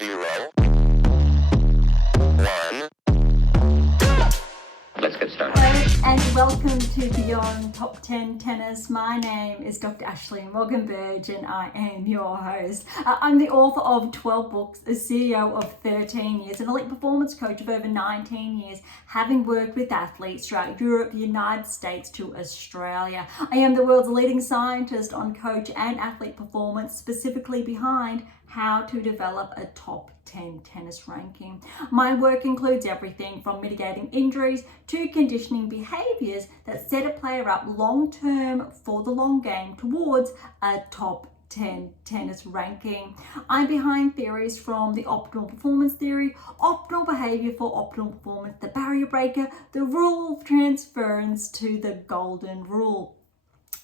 0, 1. Let's get started. Hello and welcome to Beyond Top 10 Tennis. My name is Dr. Ashley Morgan-Burge and I am your host. I'm the author of 12 books, the CEO of 13 years, an elite performance coach of over 19 years, having worked with athletes throughout Europe, the United States to Australia. I am the world's leading scientist on coach and athlete performance, specifically behind how to develop a top 10 tennis ranking. My work includes everything from mitigating injuries to conditioning behaviors that set a player up long term for the long game towards a top 10 tennis ranking. I'm behind theories from the optimal performance theory, optimal behavior for optimal performance, the barrier breaker, the rule of transference to the golden rule.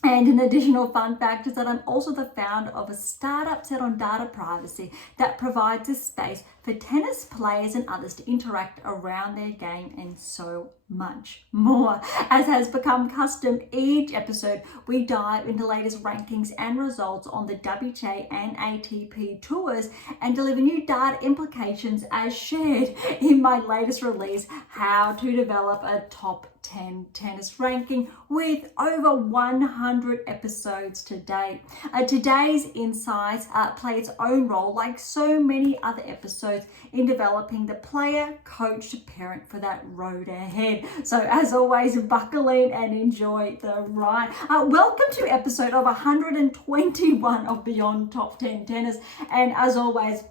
And an additional fun fact is that I'm also the founder of a startup set on data privacy that provides a space for tennis players and others to interact around their game and so much more. As has become custom, each episode we dive into latest rankings and results on the WTA and ATP tours and deliver new data implications as shared in my latest release, How to Develop a Top 10 Tennis Ranking, with over 100 episodes to date. Today's insights play its own role, like so many other episodes, in developing the player, coach to parent for that road ahead. So as always, buckle in and enjoy the ride. Welcome to episode of 121 of Beyond Top 10 Tennis. And as always,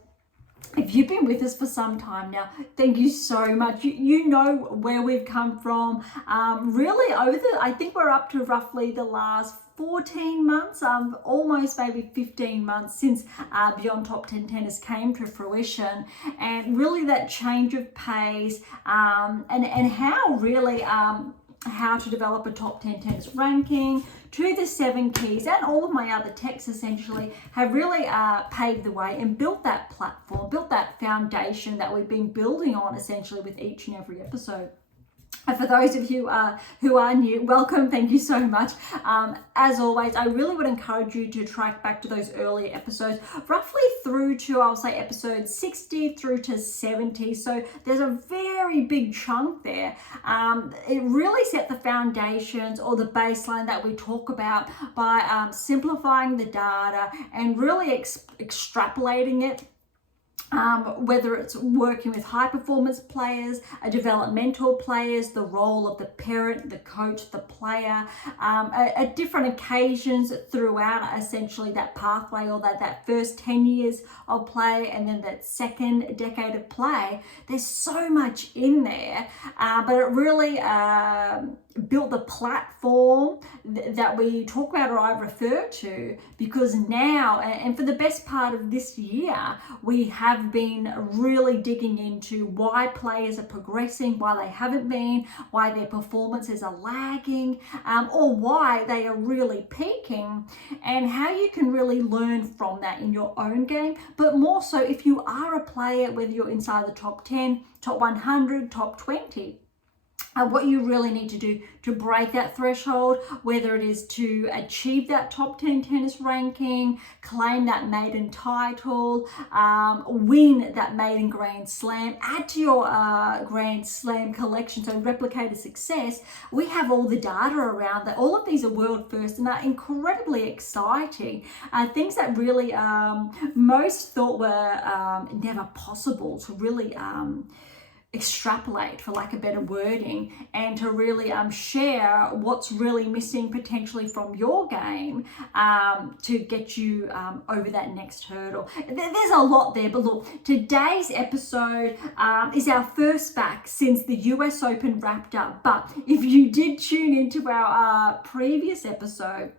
if you've been with us for some time now, thank you so much. You know where we've come from. Really I think we're up to roughly the last 14 months, almost maybe 15 months since Beyond Top 10 Tennis came to fruition, and really that change of pace and how really how to develop a top 10 tennis ranking to the 7 keys, and all of my other texts essentially have really paved the way and built that platform, built that foundation that we've been building on essentially with each and every episode. And for those of you who are new, welcome, thank you so much. As always, I really would encourage you to track back to those earlier episodes, roughly through to, I'll say, episode 60 through to 70. So there's a very big chunk there. It really set the foundations or the baseline that we talk about by simplifying the data and really extrapolating it. Whether it's working with high performance players, developmental players, the role of the parent, the coach, the player, at different occasions throughout essentially that pathway, or that first 10 years of play and then that second decade of play. There's so much in there, but it really built the platform that we talk about, or I refer to, because now, and for the best part of this year, we have been really digging into why players are progressing, why they haven't been, why their performances are lagging, or why they are really peaking, and how you can really learn from that in your own game. But more so, if you are a player, whether you're inside the top 10, top 100, top 20, what you really need to do to break that threshold, whether it is to achieve that top 10 tennis ranking, claim that maiden title, win that maiden Grand Slam, add to your Grand Slam collection, so replicate a success. We have all the data around that. All of these are world first and are incredibly exciting. Things that really most thought were never possible to really extrapolate, for lack of better wording, and to really share what's really missing potentially from your game to get you over that next hurdle. There's a lot there, but look, today's episode is our first back since the US Open wrapped up. But if you did tune into our previous episode,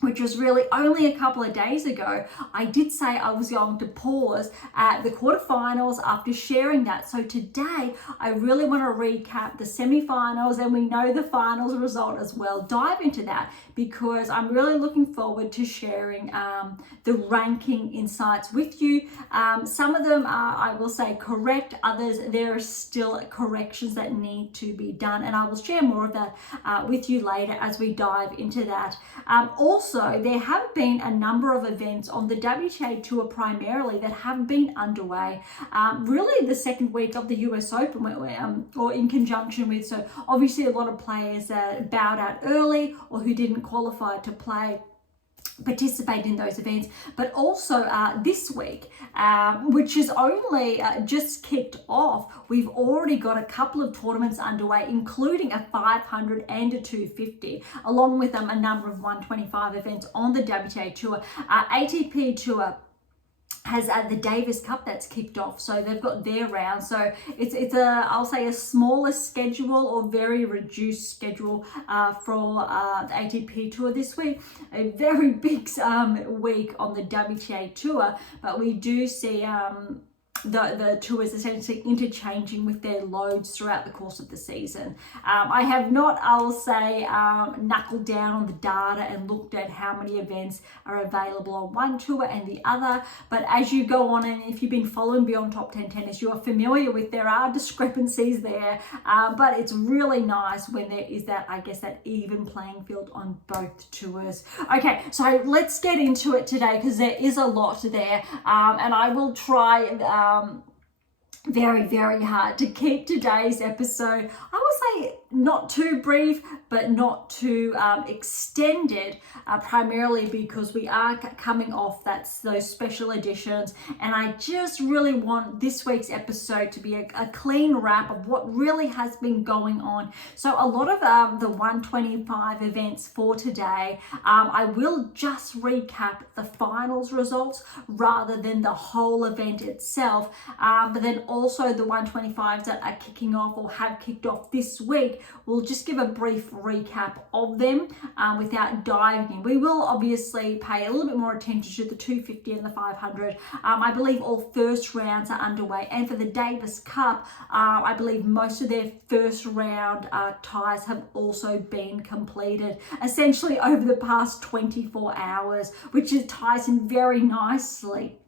which was really only a couple of days ago, I did say I was going to pause at the quarterfinals after sharing that. So today, I really want to recap the semifinals, and we know the finals result as well. Dive into that, because I'm really looking forward to sharing the ranking insights with you. Some of them are, I will say, correct. Others, there are still corrections that need to be done, and I will share more of that with you later as we dive into that. Also, also, there have been a number of events on the WTA Tour primarily that have been underway. Really the second week of the US Open, or in conjunction with, so obviously a lot of players bowed out early or who didn't qualify to participate in those events, but also this week, which is only just kicked off, we've already got a couple of tournaments underway, including a 500 and a 250, along with a number of 125 events on the WTA Tour. ATP Tour has the Davis Cup that's kicked off, so they've got their round. So it's I'll say a smaller schedule or very reduced schedule for the ATP Tour this week. A very big week on the WTA Tour, but we do see the tours essentially interchanging with their loads throughout the course of the season. I have not, I'll say, knuckled down on the data and looked at how many events are available on one tour and the other, but as you go on, and if you've been following Beyond Top 10 Tennis, you are familiar with there are discrepancies there, but it's really nice when there is that, I guess, that even playing field on both tours. Okay, so let's get into it today because there is a lot there, and I will try very, very hard to keep today's episode, I will say, not too brief, but not too extended, primarily because we are coming off those special editions, and I just really want this week's episode to be a clean wrap of what really has been going on. So a lot of the 125 events for today, I will just recap the finals results rather than the whole event itself, but then also the 125s that are kicking off or have kicked off this week, we'll just give a brief recap of them without diving in. We will obviously pay a little bit more attention to the 250 and the 500. I believe all first rounds are underway, and for the Davis Cup, I believe most of their first round ties have also been completed essentially over the past 24 hours, which ties in very nicely.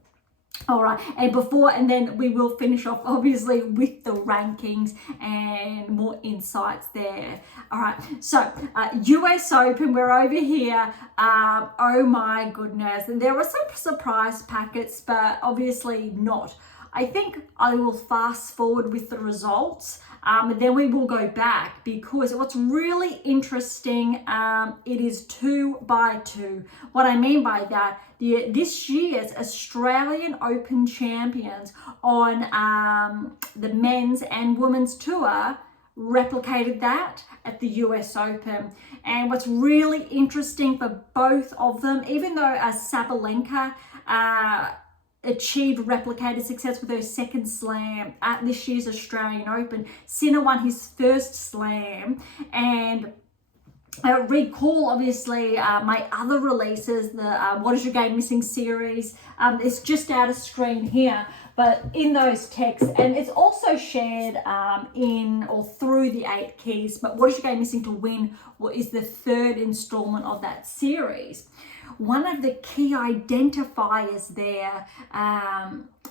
All right, and then we will finish off obviously with the rankings and more insights there. All right, so US Open, we're over here. Oh my goodness, and there were some surprise packets, but obviously not. I think I will fast forward with the results, and then we will go back, because what's really interesting, it is 2 by 2. What I mean by that, this year's Australian Open champions on the men's and women's tour replicated that at the US Open. And what's really interesting for both of them, even though Sabalenka achieved replicated success with her second slam at this year's Australian Open, Sinner won his first slam. And recall obviously my other releases, the What Is Your Game Missing series. It's just out of screen here, but in those texts, and it's also shared in or through the 8 keys, but What Is Your Game Missing to Win is the 3rd installment of that series. One of the key identifiers there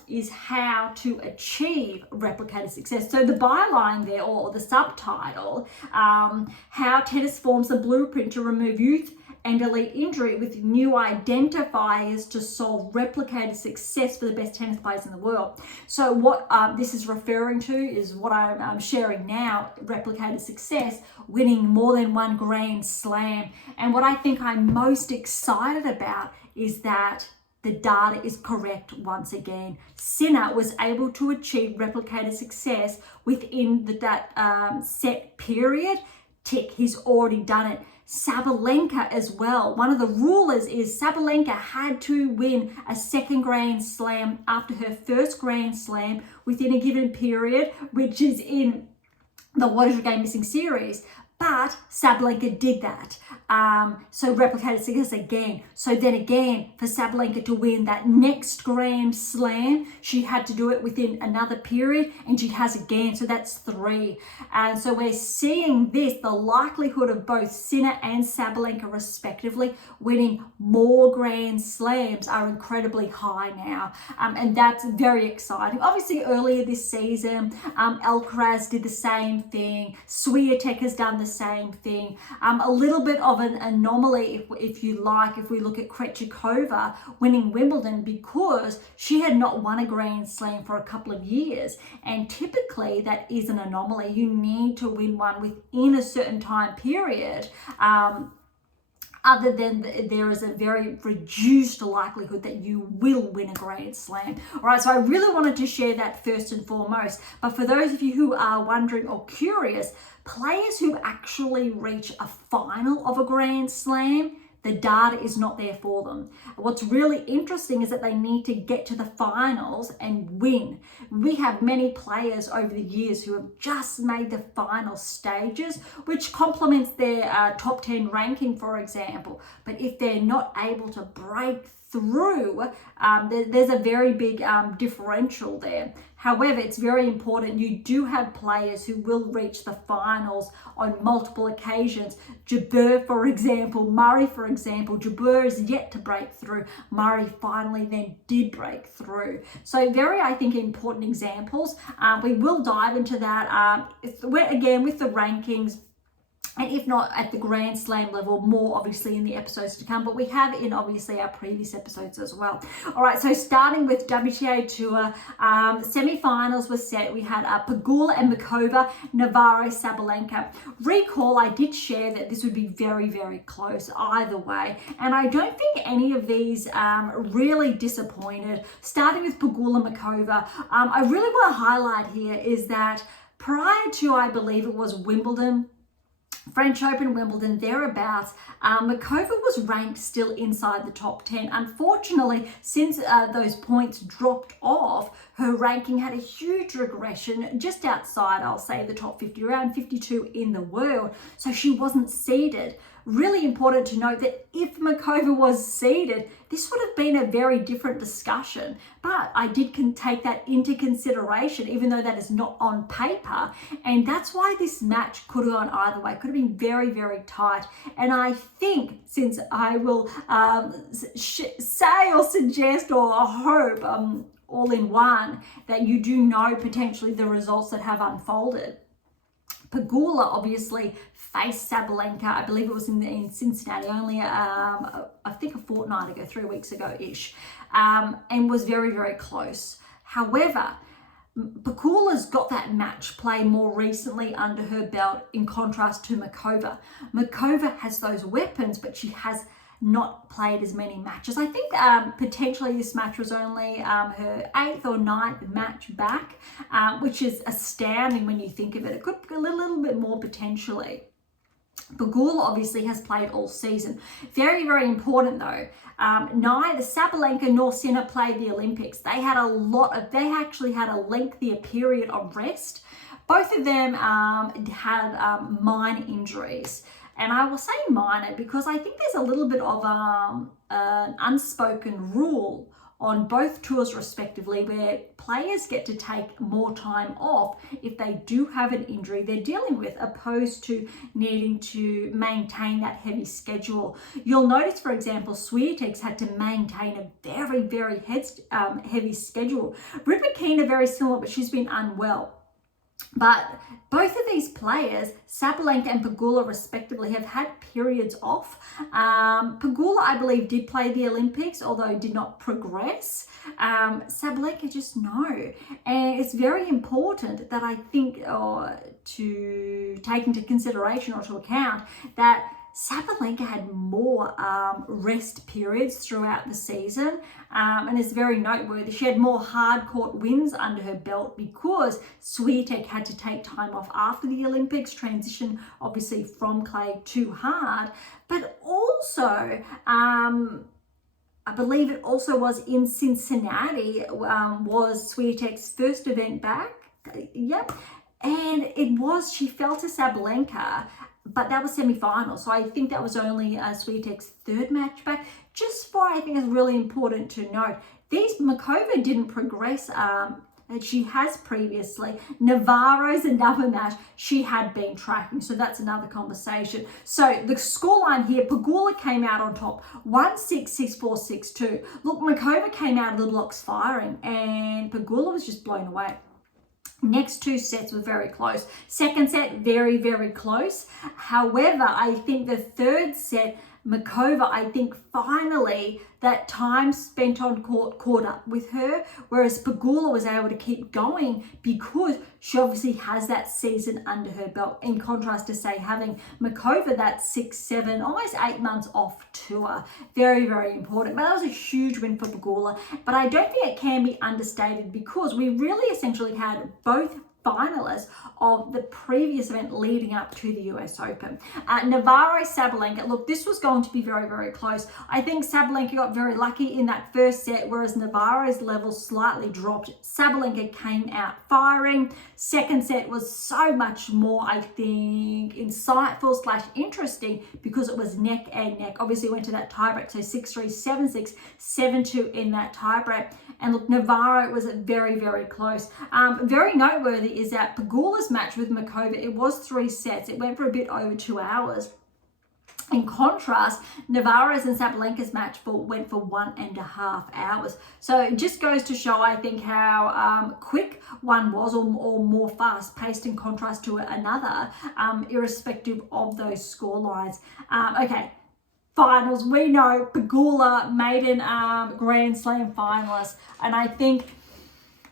is how to achieve replicated success. So the byline there, or the subtitle, how tennis forms the blueprint to remove youth and elite injury with new identifiers to solve replicated success for the best tennis players in the world. So what this is referring to is what I'm sharing now, replicated success, winning more than 1 Grand Slam. And what I think I'm most excited about is that the data is correct once again. Sinner was able to achieve replicated success within that set period. Tick, he's already done it. Sabalenka as well. One of the rulers is Sabalenka had to win a 2nd Grand Slam after her 1st Grand Slam within a given period, which is in the What Is Your Game Missing series. But Sabalenka did that. So replicated success again. So then again, for Sabalenka to win that next Grand Slam, she had to do it within another period, and she has again. So that's 3. And so we're seeing this, the likelihood of both Sinner and Sabalenka respectively winning more Grand Slams are incredibly high now. And that's very exciting. Obviously earlier this season, Alcaraz did the same thing. Swiatek has done the same thing. A little bit of an anomaly, if you like, if we look at Krejcikova winning Wimbledon, because she had not won a Grand Slam for a couple of years. And typically that is an anomaly. You need to win one within a certain time period. Other than there is a very reduced likelihood that you will win a Grand Slam. All right, so I really wanted to share that first and foremost. But for those of you who are wondering or curious, players who actually reach a final of a Grand Slam, the data is not there for them. What's really interesting is that they need to get to the finals and win. We have many players over the years who have just made the final stages, which complements their top 10 ranking, for example. But if they're not able to break through, there's a very big differential there. However, it's very important. You do have players who will reach the finals on multiple occasions. Jabeur, for example, Murray, for example. Jabeur is yet to break through. Murray finally then did break through. So very, I think, important examples. We will dive into that again with the rankings. And if not at the Grand Slam level, more obviously in the episodes to come, but we have in obviously our previous episodes as well. All right, so starting with WTA Tour, semi-finals were set. We had Pegula and Mikova, Navarro, Sabalenka. Recall, I did share that this would be very, very close either way. And I don't think any of these really disappointed. Starting with Pegula, Mikova, I really want to highlight here is that prior to, I believe it was Wimbledon, French Open, Wimbledon, thereabouts, Mikova was ranked still inside the top 10. Unfortunately, since those points dropped off, her ranking had a huge regression just outside, I'll say, the top 50, around 52 in the world. So she wasn't seeded. Really important to note that if Mikova was seeded, this would have been a very different discussion. But I did take that into consideration, even though that is not on paper. And that's why this match could have gone either way. It could have been very, very tight. And I think, since I will say or suggest or hope all in one, that you do know potentially the results that have unfolded. Pegula obviously faced Sabalenka, I believe it was in Cincinnati, only I think a fortnight ago, 3 weeks ago-ish, and was very, very close. However, Pegula's got that match play more recently under her belt in contrast to Mikova. Mikova has those weapons, but she has not played as many matches. I think potentially this match was only her 8th or 9th match back, which is astounding when you think of it. It could be a little bit more potentially. Pegula obviously has played all season. Very, very important though. Neither Sabalenka nor Sinner played the Olympics. They actually had a lengthier period of rest. Both of them had minor injuries. And I will say minor because I think there's a little bit of an unspoken rule on both tours respectively, where players get to take more time off if they do have an injury they're dealing with, opposed to needing to maintain that heavy schedule. You'll notice, for example, Swiatek's had to maintain a very, very heavy schedule. Rybakina, very similar, but she's been unwell. But both of these players, Sabalenka and Pegula respectively, have had periods off. Pegula, I believe, did play the Olympics, although did not progress. Sabalenka, just no. And it's very important that I think to take into consideration or to account that Sabalenka had more rest periods throughout the season, and it's very noteworthy. She had more hard court wins under her belt because Swiatek had to take time off after the Olympics, transition obviously from clay to hard, but also I believe it also was in Cincinnati was Swiatek's first event back. Yep. And she fell to Sabalenka, but that was semi-final. So I think that was only Swiatek's third match back. Just for, I think it's really important to note, Mikova didn't progress as she has previously. Navarro's another match she had been tracking. So that's another conversation. So the scoreline here, Pegula came out on top, 1-6, 6-4, 6-2. Look, Mikova came out of the blocks firing and Pegula was just blown away. Next two sets were very close. Second set, very, very close. However, I think the third set, Markova, I think finally that time spent on court caught up with her, whereas Pegula was able to keep going because she obviously has that season under her belt, in contrast to, say, having Markova that 6, 7, almost 8 months off tour. Very, very important. But that was a huge win for Pegula. But I don't think it can be understated because we really essentially had both finalists of the previous event leading up to the US Open. Navarro, Sabalenka, look, this was going to be very, very close. I think Sabalenka got very lucky in that first set, whereas Navarro's level slightly dropped. Sabalenka came out firing. Second set was so much more, I think, insightful / interesting because it was neck and neck. Obviously went to that tiebreak, so 6-3, 7-6, 7-2 in that tiebreak. And look, Navarro was very, very close. Very noteworthy is that Pegula's match with Markova, it was 3 sets. It went for a bit over 2 hours. In contrast, Navarro's and Sabalenka's match went for 1.5 hours. So it just goes to show, I think, how quick one was, or more fast-paced in contrast to another, irrespective of those scorelines. Okay. Finals, we know Pegula, maiden Grand Slam finalist, and I think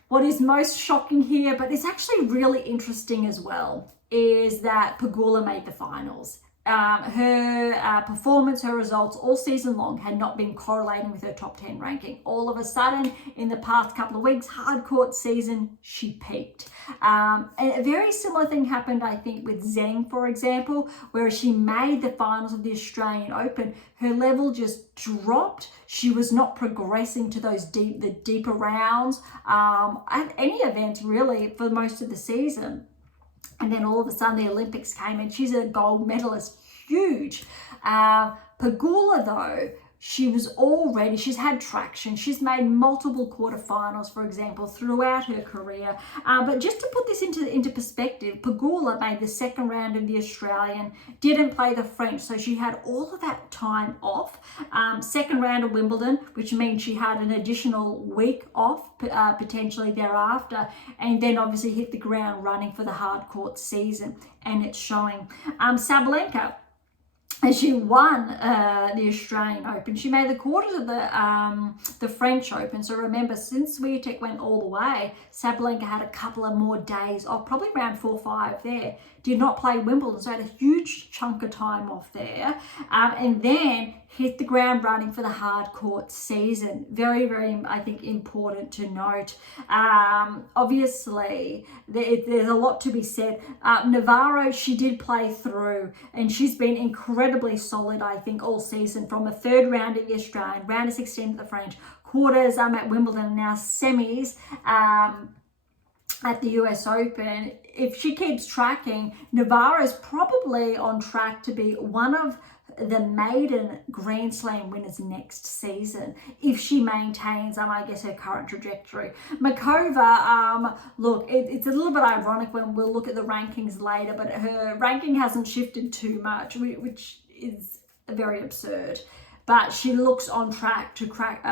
what is most shocking here, but it's actually really interesting as well, is that Pegula made the finals. Her performance, her results all season long had not been correlating with her top 10 ranking. All of a sudden, in the past couple of weeks, hard court season, she peaked. And a very similar thing happened, I think, with Zheng, for example, where she made the finals of the Australian Open. Her level just dropped. She was not progressing to those deeper rounds at any event, really, for most of the season. And then all of a sudden the Olympics came and she's a gold medalist, huge. Pegula, though, she's had traction. She's made multiple quarterfinals, for example, throughout her career. But just to put this into perspective, Pegula made the second round of the Australian, didn't play the French, so she had all of that time off. Second round of Wimbledon, which means she had an additional week off, potentially thereauafter, and then obviously hit the ground running for the hard court season, and it's showing. Sabalenka, as she won the Australian Open, she made the quarters of the French Open. So remember, since Swiatek went all the way, Sabalenka had a couple of more days off, probably around 4 or 5 there. Did not play Wimbledon, so had a huge chunk of time off there. And then hit the ground running for the hard court season. Very, very, I think, important to note. Obviously, there's a lot to be said. Navarro, she did play through, and she's been incredibly solid, I think, all season, from a third round of the Australian, round of 16 of the French, quarters at Wimbledon, and now semis at the US Open. If she keeps tracking, Navarro's probably on track to be one of the maiden Grand Slam winners next season if she maintains, I guess, her current trajectory. Markova, look, it's a little bit ironic when we'll look at the rankings later, but her ranking hasn't shifted too much, which is very absurd. But she looks on track to track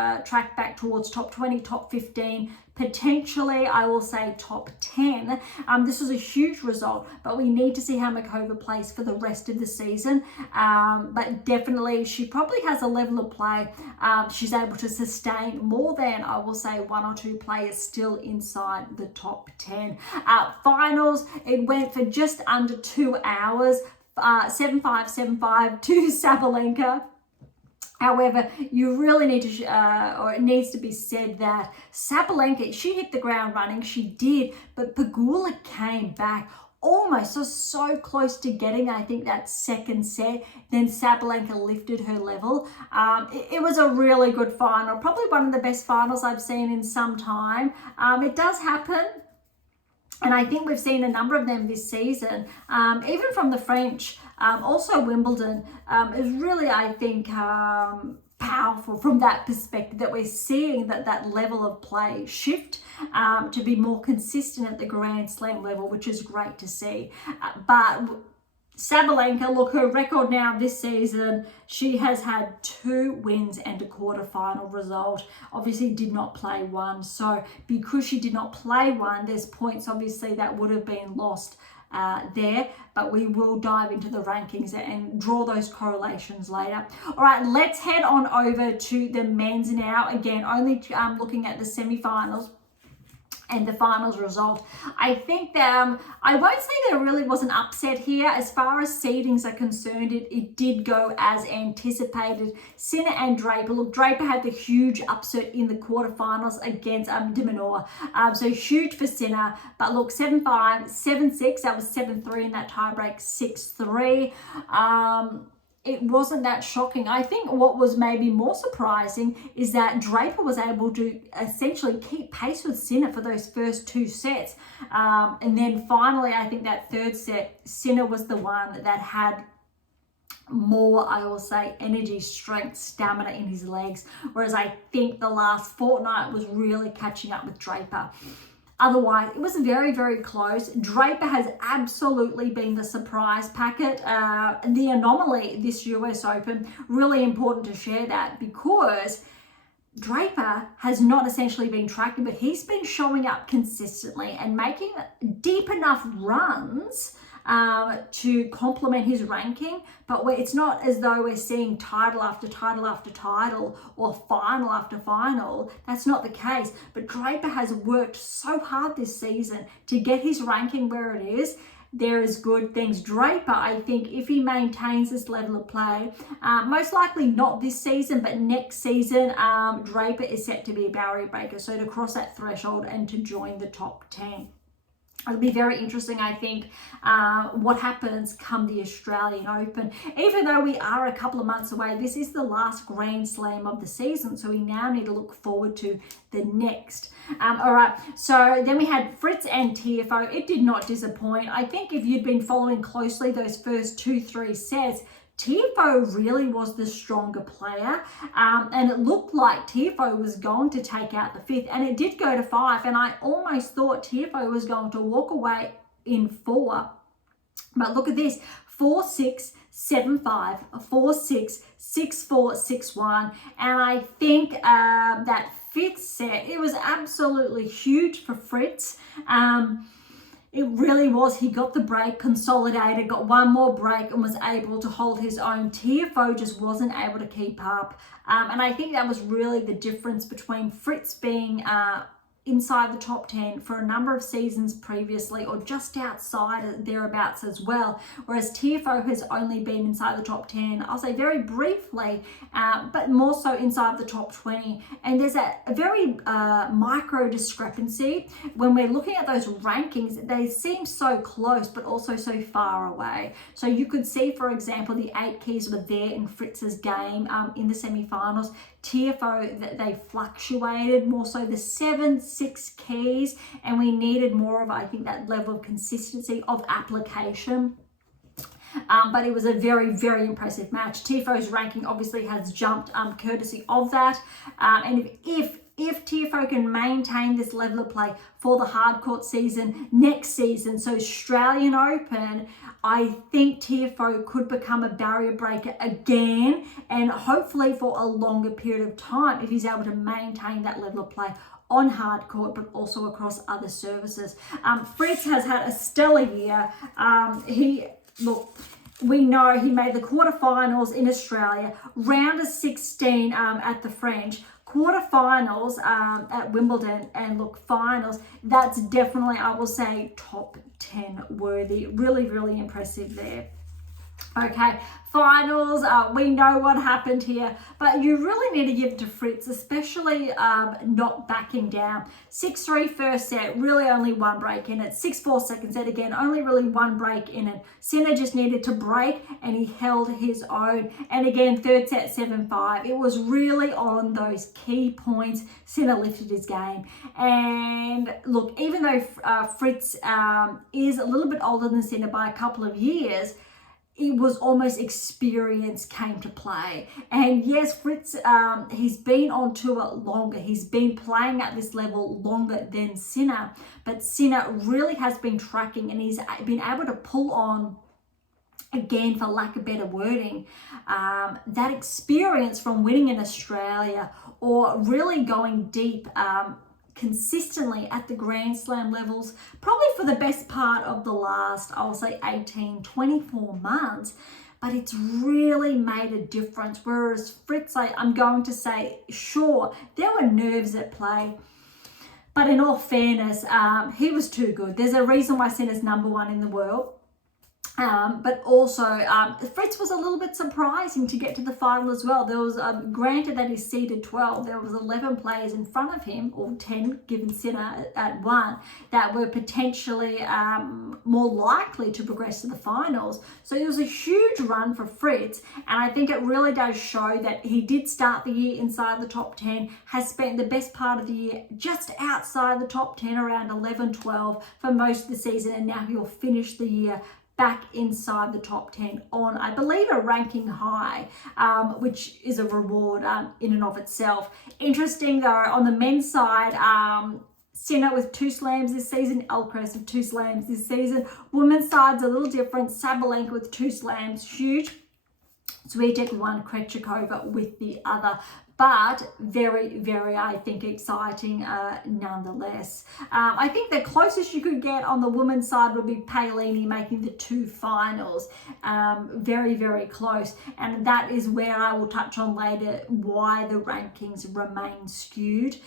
back towards top 20, top 15, potentially, I will say, top 10. This was a huge result, but we need to see how Markova plays for the rest of the season. But definitely, she probably has a level of play. She's able to sustain more than, I will say, 1 or 2 players still inside the top 10. Finals, it went for just under 2 hours, 7-5, 7-5 to Sabalenka. However, you really need to, or it needs to be said that Sabalenka, she hit the ground running, she did, but Pegula came back almost, so close to getting, I think, that second set. Then Sabalenka lifted her level. It was a really good final, probably one of the best finals I've seen in some time. It does happen. And I think we've seen a number of them this season, even from the French. Also Wimbledon is really, I think, powerful from that perspective, that we're seeing that level of play shift to be more consistent at the Grand Slam level, which is great to see. But Sabalenka, look, her record now this season, she has had 2 wins and a quarterfinal result. Obviously did not play one. So because she did not play one, there's points obviously that would have been lost there, but we will dive into the rankings and draw those correlations later. All right, let's head on over to the men's now. Again, only looking at the semi-finals and the finals result. I think that I won't say there really was an upset here. As far as seedings are concerned, it did go as anticipated. Sinner and Draper. Look, Draper had the huge upset in the quarterfinals against de Minaur. So huge for Sinner. But look, 7-5, 7-6. That was 7-3 in that tiebreak, 6-3. It wasn't that shocking. I think what was maybe more surprising is that Draper was able to essentially keep pace with Sinner for those first 2 sets. And then finally, I think that 3rd set, Sinner was the one that had more, I will say, energy, strength, stamina in his legs. Whereas I think the last fortnight was really catching up with Draper. Otherwise, it was very, very close. Draper has absolutely been the surprise packet. The anomaly this US Open, really important to share that because Draper has not essentially been tracking, but he's been showing up consistently and making deep enough runs to complement his ranking, but it's not as though we're seeing title after title after title or final after final. That's not the case. But Draper has worked so hard this season to get his ranking where it is. There is good things. Draper, I think, if he maintains this level of play, most likely not this season, but next season, Draper is set to be a barrier breaker. So to cross that threshold and to join the top 10. It'll be very interesting, I think, what happens come the Australian Open. Even though we are a couple of months away, this is the last Grand Slam of the season, so we now need to look forward to the next. All right, so then we had Fritz and Tiafoe. It did not disappoint. I think if you'd been following closely those first 2-3 sets, Tiafoe really was the stronger player, and it looked like Tiafoe was going to take out the 5th, and it did go to 5, and I almost thought Tiafoe was going to walk away in 4. But look at this, 4-6, 7-5, 4-6, 6-4, 6-1, and I think that 5th set, it was absolutely huge for Fritz. It really was. He got the break, consolidated, got one more break and was able to hold his own. Tiafoe just wasn't able to keep up. And I think that was really the difference between Fritz being inside the top 10 for a number of seasons previously, or just outside thereabouts as well, whereas Tiafoe has only been inside the top 10, I'll say very briefly, but more so inside the top 20. And there's a very micro discrepancy when we're looking at those rankings. They seem so close but also so far away. So you could see, for example, the 8 keys were there in Fritz's game in the semi-finals. Tiafoe, they fluctuated more so the 7-6 keys, and we needed more of, I think, that level of consistency of application. But it was a very, very impressive match. Tiafoe's ranking obviously has jumped courtesy of that. And if Tiafoe can maintain this level of play for the hardcourt season next season, so Australian Open, I think Tiafoe could become a barrier breaker again, and hopefully for a longer period of time if he's able to maintain that level of play on hardcourt, but also across other surfaces. Fritz has had a stellar year. We know he made the quarterfinals in Australia, round of 16 at the French, quarterfinals at Wimbledon, and look, finals. That's definitely, I will say, top 10 worthy. Really, really impressive there. Okay, finals, we know what happened here, but you really need to give it to Fritz, especially not backing down. 6-3 first set, really only one break in it. 6-4 second set, again, only really one break in it. Sinner just needed to break and he held his own. And again, third set, 7-5. It was really on those key points. Sinner lifted his game. And look, even though Fritz is a little bit older than Sinner by a couple of years, it was almost experience came to play. And yes, Fritz, he's been on tour longer. He's been playing at this level longer than Sinner. But Sinner really has been tracking, and he's been able to pull on again, for lack of better wording, that experience from winning in Australia or really going deep consistently at the Grand Slam levels, probably for the best part of the last, I'll say 18, 24 months, but it's really made a difference. Whereas Fritz, I'm going to say, sure, there were nerves at play, but in all fairness, he was too good. There's a reason why Sinner's #1 in the world. But also, Fritz was a little bit surprising to get to the final as well. There was, granted that he's seeded 12, there was 11 players in front of him, or 10 given Sinner at 1, that were potentially more likely to progress to the finals. So it was a huge run for Fritz, and I think it really does show that he did start the year inside the top 10, has spent the best part of the year just outside the top 10, around 11, 12 for most of the season, and now he'll finish the year back inside the top 10 on, I believe, a ranking high, which is a reward in and of itself. Interesting though, on the men's side, Sinner with 2 slams this season, Alcaraz with 2 slams this season. Women's side's a little different. Sabalenka with 2 slams, huge. Tiriac 1, Krejcikova with the other. But very, very, I think, exciting nonetheless. I think the closest you could get on the women's side would be Paolini making the 2 finals. Very, very close. And that is where I will touch on later why the rankings remain skewed,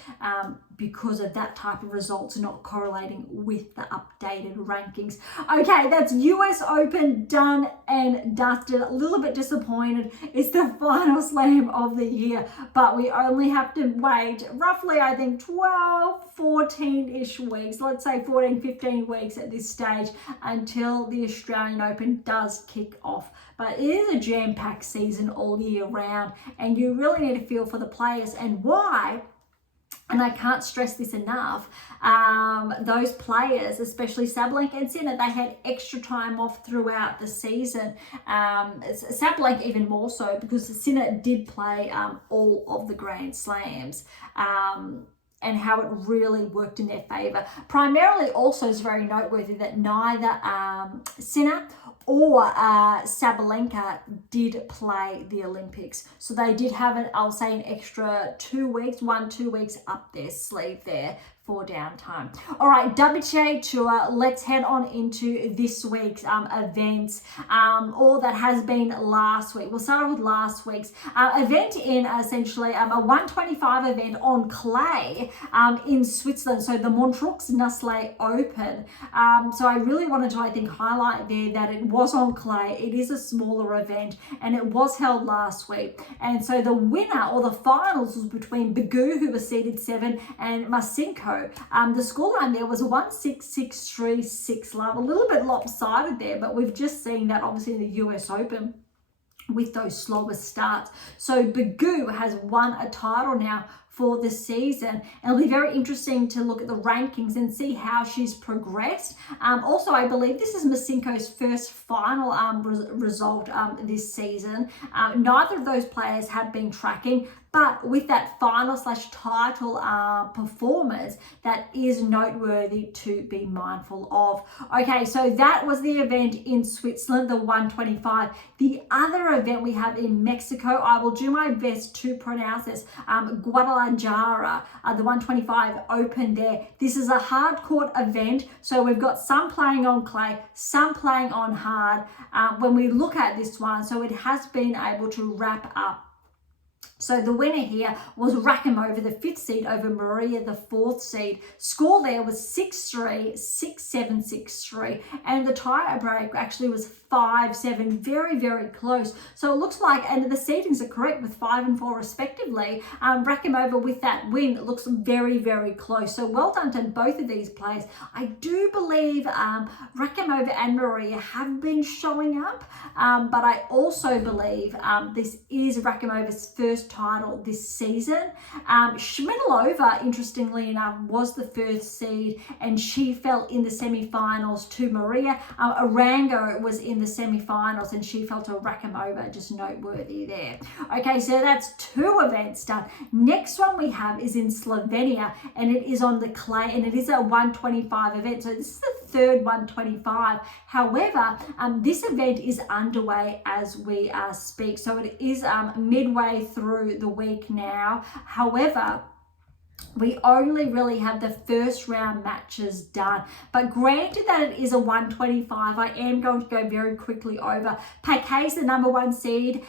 because of that type of results not correlating with the updated rankings. Okay, that's US Open done and dusted. A little bit disappointed. It's the final slam of the year, but we only have to wait roughly, I think, 12, 14-ish weeks, let's say 14, 15 weeks at this stage, until the Australian Open does kick off. But it is a jam-packed season all year round, and you really need to feel for the players and why. And I can't stress this enough, those players, especially Sabalenka and Sinner, they had extra time off throughout the season. Sabalenka even more so, because Sinner did play all of the Grand Slams. And how it really worked in their favour. Primarily also is very noteworthy that neither Sinner or Sabalenka did play the Olympics. So they did have I'll say an extra 2 weeks, 2 weeks up their sleeve there for downtime. All right, WTA Tour, let's head on into this week's events, or that has been last week. We'll start with last week's event in essentially a 125 event on clay in Switzerland, so the Montreux Open. So I really wanted to, I think, highlight there that it was on clay. It is a smaller event, and it was held last week. And so the winner, or the finals, was between Begu, who was seeded 7, and Marcinko. The scoreline there was 1-6-6-3-6 love, a little bit lopsided there, but we've just seen that obviously in the US Open with those slower starts. So Begu has won a title now for the season. And it'll be very interesting to look at the rankings and see how she's progressed. Also, I believe this is Marcinko's first final result this season. Neither of those players have been tracking, but with that final/title performance, that is noteworthy to be mindful of. Okay, so that was the event in Switzerland, the 125. The other event we have in Mexico, I will do my best to pronounce this, Guadalajara, the 125 Open there. This is a hard court event, so we've got some playing on clay, some playing on hard. When we look at this one, so it has been able to wrap up. So the winner here was Rakhimova, the 5th seed, over Maria, the 4th seed. Score there was 6-3, 6-7, 6-3. And the tie break actually was 5-7, very, very close. So it looks like, and the seedings are correct with 5 and 4 respectively, Rakhimova with that win looks very, very close. So well done to both of these players. I do believe Rakhimova and Maria have been showing up, but I also believe this is Rakhimova's first title this season. Shmidlova, interestingly enough, was the 1st seed, and she fell in the semi-finals to Maria. Arango was in the semi-finals, and she fell to Rakhimova, just noteworthy there. Okay, so that's 2 events done. Next one we have is in Slovenia, and it is on the clay, and it is a 125 event. So this is the third 125. However, this event is underway as we speak. So it is midway through the week now. However, we only really have the first round matches done. But granted that it is a 125, I am going to go very quickly over. Paquet's the number 1 seed.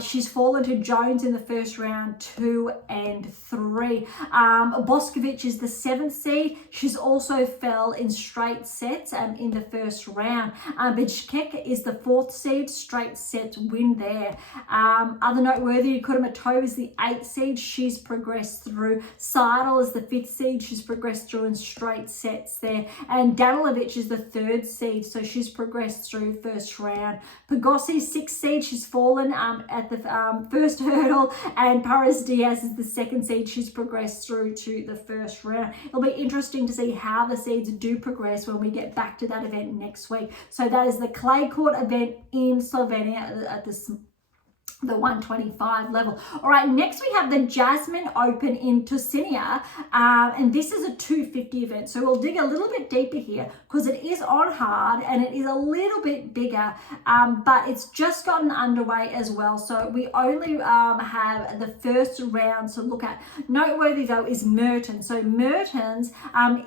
She's fallen to Jones in the first round, 2 and 3. Boskovic is the 7th seed. She's also fell in straight sets in the first round. Bishkek is the 4th seed, straight set win there. Other noteworthy, Kudermetova is the 8th seed. She's progressed through. Seidel is the 5th seed. She's progressed through in straight sets there. And Danilovic is the 3rd seed. So she's progressed through first round. Pegossi, 6th seed. She's fallen at the first hurdle. And Paris Diaz is the 2nd seed. She's progressed through to the first round. It'll be interesting to see how the seeds do progress when we get back to that event next week. So that is the clay court event in Slovenia at the 125 level. All right, next we have the Jasmin Open in Tunisia, and this is a 250 event. So we'll dig a little bit deeper here because it is on hard and it is a little bit bigger, but it's just gotten underway as well. So we only have the first round to look at. Noteworthy though is Mertens. So Mertens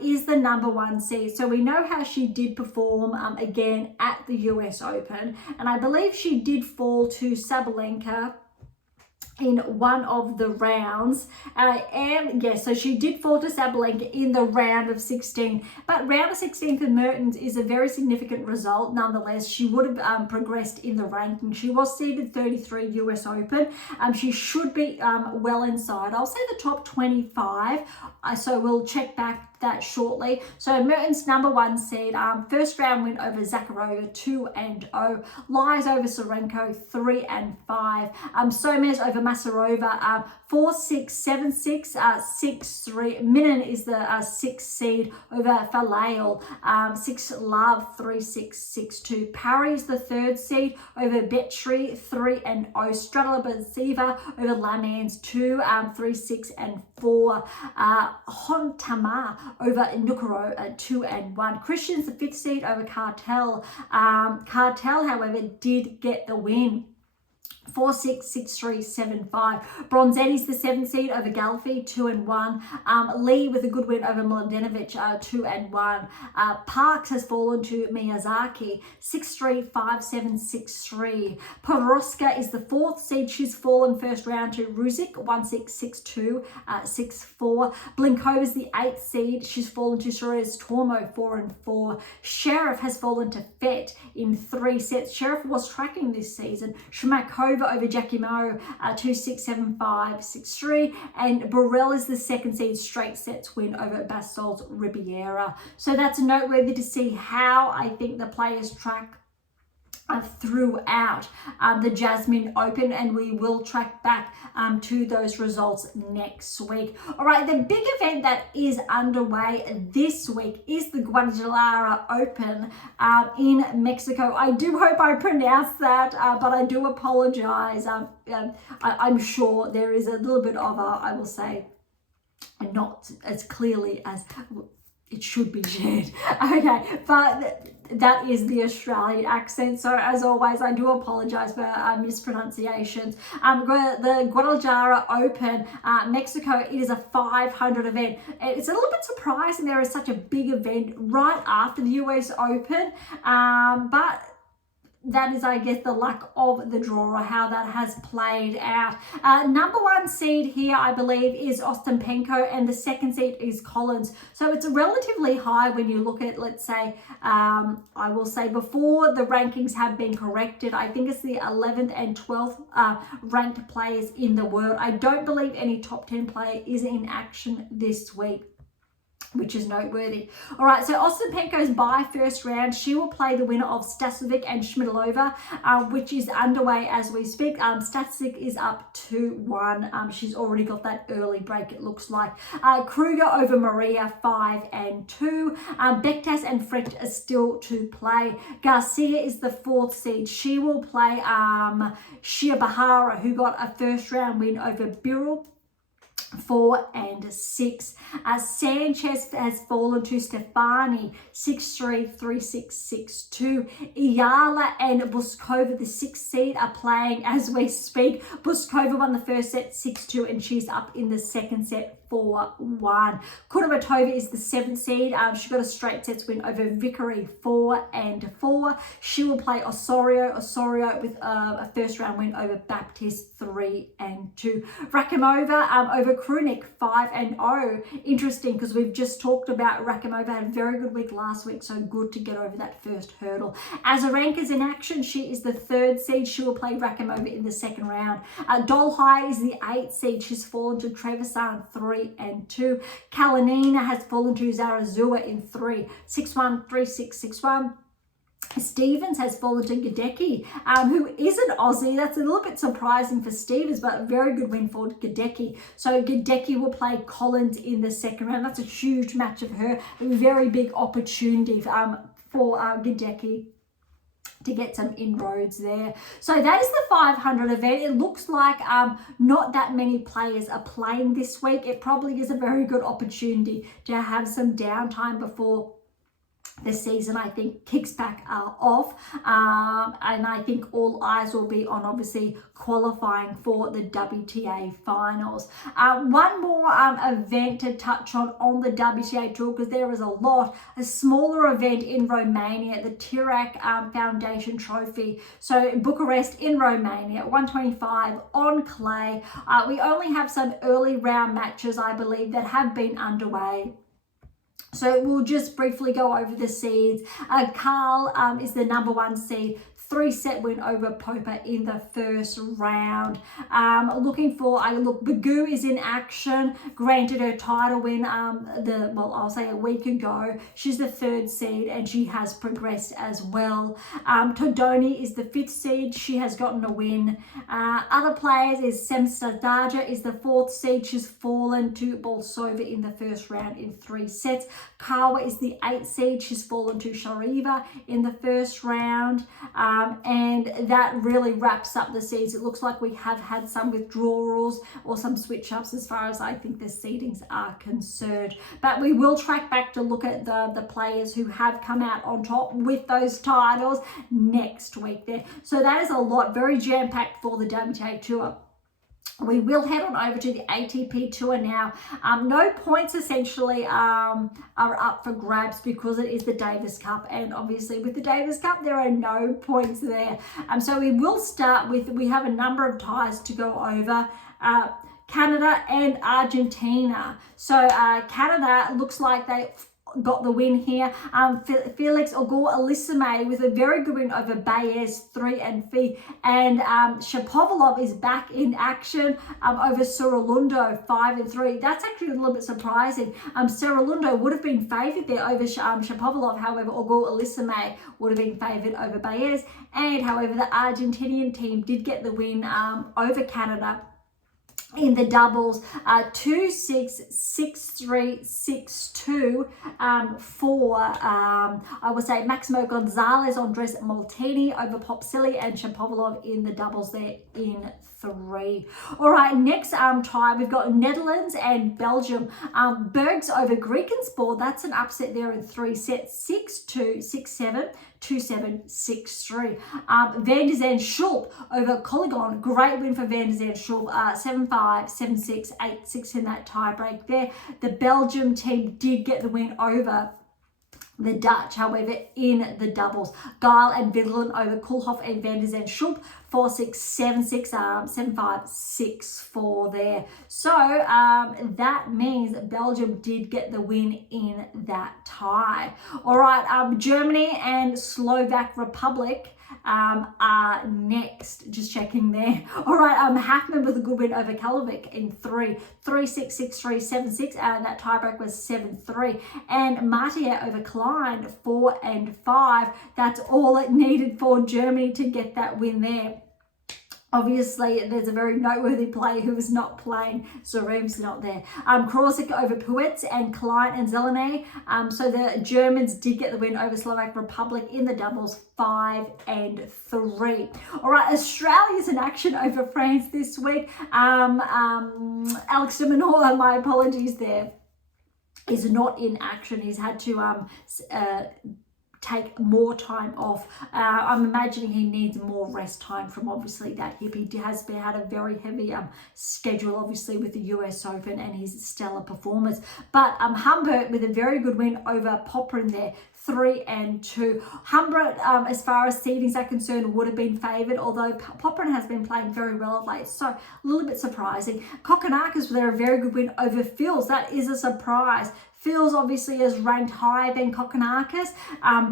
is the number 1 seed. So we know how she did perform again at the US Open, and I believe she did fall to Sabalenka in one of the rounds, so she did fall to Sabalenka in the round of 16, but round of 16 for Mertens is a very significant result nonetheless. She would have progressed in the ranking. She was seeded 33 US Open. She should be well inside, I'll say the top 25, so we'll check back that shortly. So Mertens number 1 seed, first round win over Zakharova, 2 and 0. Lies over Sabalenka, 3 and 5. Somers over Masarova, 4-6, 7-6, 6-3. Minin is the 6th seed over Falail, 6 love, 3-6, 6-2. Parry is the 3rd seed over Betri, 3 and 0. Stradlabasiva over Lamans, 2, 3-6 and 4. Hontama over Nukaro, 2 and 1. Christian's the 5th seed over Cartel. Cartel, however, did get the win. 4-6, 6-3, 7-5. Bronzetti's the 7th seed over Galfi, 2 and 1. Lee with a good win over Mladenovic, 2 and 1. Parks has fallen to Miyazaki, 6-3, 5-7, 6-3. Podoroska is the 4th seed. She's fallen first round to Ruzik, 1-6, 6-2, 6-4. Blinkova's the 8th seed. She's fallen to Suarez Tormo, 4 and 4. Sheriff has fallen to Fett in 3 sets. Sheriff was tracking this season. Shmakova over Giacomo, 2-6, 7-5, 6-3, and Borrell is the 2nd seed, straight sets win over Bastols Ribeira. So that's noteworthy to see how I think the players track throughout the Jasmin Open, and we will track back to those results next week. All right, the big event that is underway this week is the Guadalajara Open in Mexico. I do hope I pronounced that, but I do apologize. I'm sure there is a little bit of I will say, not as clearly as it should be shared. Okay, but that is the Australian accent. So as always, I do apologize for mispronunciations. The Guadalajara Open, Mexico, it is a 500 event. It's a little bit surprising there is such a big event right after the US Open, but that is, I guess, the luck of the draw, how that has played out. Number 1 seed here, I believe, is Ostapenko, and the 2nd seed is Collins. So it's relatively high when you look at, let's say, I will say before the rankings have been corrected, I think it's the 11th and 12th ranked players in the world. I don't believe any top 10 player is in action this week, which is noteworthy. All right, so Ostapenko's bye first round. She will play the winner of Stasic and Schmidlova, which is underway as we speak. Stasic is up 2-1. She's already got that early break, it looks like. Kruger over Maria, 5 and 2. Bektas and Fritz are still to play. Garcia is the 4th seed. She will play Shia Bahara, who got a first round win over Birrell. 4 and 6. Sanchez has fallen to Stefani 6-3, 3-6, 6-2. Iyala and Buskova, the 6th seed, are playing as we speak. Buskova won the first set 6-2 and she's up in the second set 4-1. Kudermetova is the 7th seed. She got a straight sets win over Vickery 4 and 4. She will play Osorio with a first round win over Baptiste 3 and 2. Rakhimova over Krunik 5 and 0. Interesting because we've just talked about Rakhimova had a very good week last week, so good to get over that first hurdle. Azarenka's in action. She is the 3rd seed. She will play Rakhimova in the second round. Dolhai is the 8th seed. She's fallen to Trevisan 3 and 2. Kalinina has fallen to Zarazua in 3, 6-1, 3-6, 6-1. Stevens has fallen to Gadecki, who is an Aussie. That's a little bit surprising for Stevens, but a very good win for Gadecki. So Gadecki will play Collins in the second round. That's a huge match of her. A very big opportunity for Gadecki to get some inroads there. So that is the 500 event. It looks like not that many players are playing this week. It probably is a very good opportunity to have some downtime before the season, I think, kicks back off, and I think all eyes will be on obviously qualifying for the WTA finals. One more event to touch on the WTA tour, because there is a smaller event in Romania, the Tiriac Foundation Trophy. So Bucharest in Romania, 125 on clay. We only have some early round matches, I believe, that have been underway. So we'll just briefly go over the seeds. Carl is the number 1 seed. 3-set win over Popper in the first round. Begu is in action. Granted her title win I'll say a week ago. She's the 3rd seed and she has progressed as well. Todoni is the 5th seed. She has gotten a win. Other players is Semstadaja is the 4th seed. She's fallen to Bolsova in the first round in 3 sets. Kawa is the 8th seed. She's fallen to Shariva in the first round. And that really wraps up the seeds. It looks like we have had some withdrawals or some switch-ups as far as I think the seedings are concerned. But we will track back to look at the players who have come out on top with those titles next week there. So that is a lot, very jam-packed for the WTA Tour. We will head on over to the ATP Tour now. No points essentially are up for grabs because it is the Davis Cup, and obviously with the Davis Cup there are no points there. So we will start with, we have a number of ties to go over. Canada and Argentina. So Canada looks like they got the win here. Felix Auger-Aliassime with a very good win over Baez 3 and 3, and Shapovalov is back in action over Saralundo 5 and 3. That's actually a little bit surprising. Saralundo would have been favoured there over Shapovalov, however Auger-Aliassime would have been favoured over Baez, and however the Argentinian team did get the win over Canada in the doubles, 2-6, 6-3, 6-2 for, I would say, Maximo Gonzalez, Andres Molteni over Popsili, and Shapovalov in the doubles there in 3. All right, next tie, we've got Netherlands and Belgium. Bergs over Griekenspor, that's an upset there in 3 sets, 6-2, 6-7, 2-7, 6-3. Van der Zand Schulp over Colligon, great win for Van der Zand Schulp, 7-5, 7-6, 8-6 in that tie break there. The Belgium team did get the win over the Dutch, however, in the doubles. Geil and Vidlin over Kulhoff and Van der Zand Schulp, 4-6, 7-6, 7-5, 6-4 there. So that means Belgium did get the win in that tie. All right, Germany and Slovak Republic are next. Just checking there. All right, Hackman with a good win over Kalovic in 3, 3-6, 6-3, 7-6, and that tiebreak was 7-3. And Martier over Klein 4 and 5. That's all it needed for Germany to get that win there. Obviously, there's a very noteworthy player who is not playing. Zverev's not there. Krosik over Puetz and Klein and Zeleny. So the Germans did get the win over Slovak Republic in the doubles, 5-3. All right, Australia's in action over France this week. Alex de Minaur, my apologies there, is not in action. He's had to take more time off. I'm imagining he needs more rest time from obviously that hip. He has had a very heavy schedule obviously with the US Open and his stellar performance. But Humbert with a very good win over Poprin there, 3-2. Humbert, as far as seedings are concerned, would have been favoured, although Poprin has been playing very well of late, so a little bit surprising. Kokkinakis with a very good win over Fils. That is a surprise. Fils obviously is ranked higher than Kokkinakis,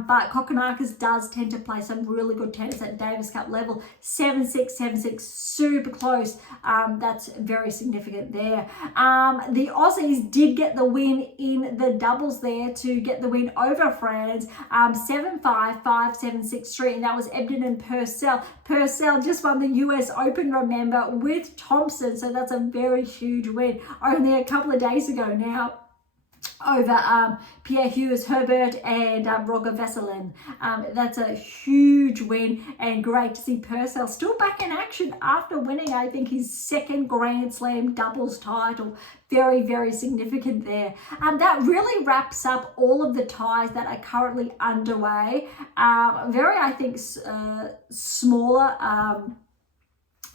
but Kokkinakis does tend to play some really good tennis at Davis Cup level. 7-6, 7-6, super close. That's very significant there. The Aussies did get the win in the doubles there to get the win over France. 7-5, 5-7, 6-3, and that was Ebden and Purcell. Purcell just won the US Open, remember, with Thompson, so that's a very huge win. Only a couple of days ago now, over Pierre Hughes, Herbert and Roger Vesselin. That's a huge win and great to see Purcell still back in action after winning, I think, his second Grand Slam doubles title. Very, very significant there. That really wraps up all of the ties that are currently underway. Very, I think, smaller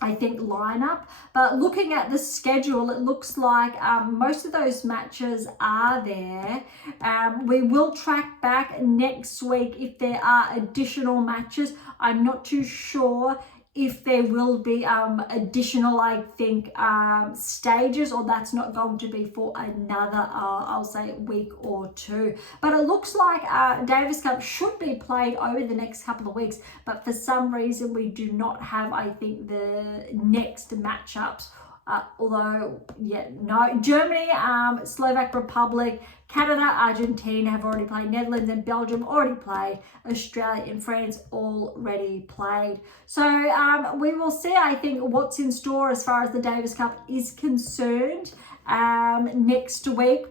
lineup, but looking at the schedule, it looks like most of those matches are there. We will track back next week if there are additional matches. I'm not too sure if there will be additional, I think, stages, or that's not going to be for another, I'll say, week or two. But it looks like Davis Cup should be played over the next couple of weeks, but for some reason we do not have, I think, the next matchups. Although, yeah, no, Germany, Slovak Republic, Canada, Argentina have already played, Netherlands and Belgium already played, Australia and France already played. So we will see, I think, what's in store as far as the Davis Cup is concerned next week,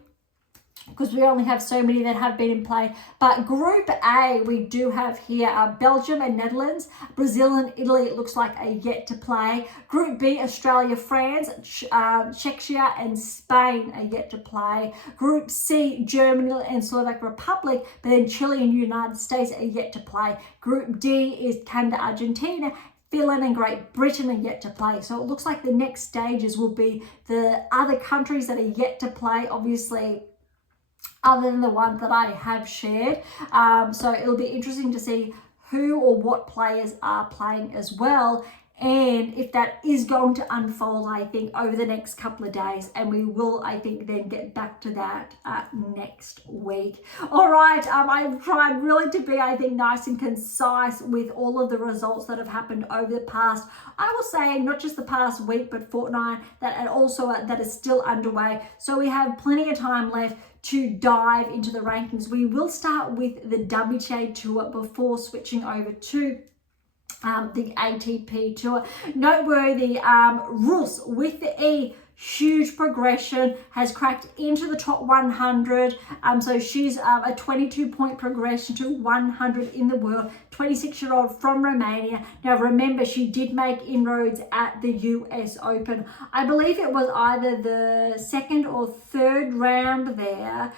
because we only have so many that have been in play. But Group A, we do have here Belgium and Netherlands. Brazil and Italy, it looks like, are yet to play. Group B, Australia, France, Czechia and Spain are yet to play. Group C, Germany and Slovak Republic, but then Chile and United States are yet to play. Group D is Canada, Argentina, Finland and Great Britain are yet to play. So it looks like the next stages will be the other countries that are yet to play, obviously, other than the one that I have shared. So it'll be interesting to see who or what players are playing as well, and if that is going to unfold, I think, over the next couple of days, and we will, I think, then get back to that next week. All right, I've tried really to be, I think, nice and concise with all of the results that have happened over the past, I will say, not just the past week, but fortnight, and also that is still underway. So we have plenty of time left to dive into the rankings. We will start with the WTA Tour before switching over to the ATP Tour. Noteworthy, Rus with the E, huge progression, has cracked into the top 100. So she's a 22-point progression to 100 in the world. 26-year-old from Romania. Now remember, she did make inroads at the US Open. I believe it was either the second or third round there,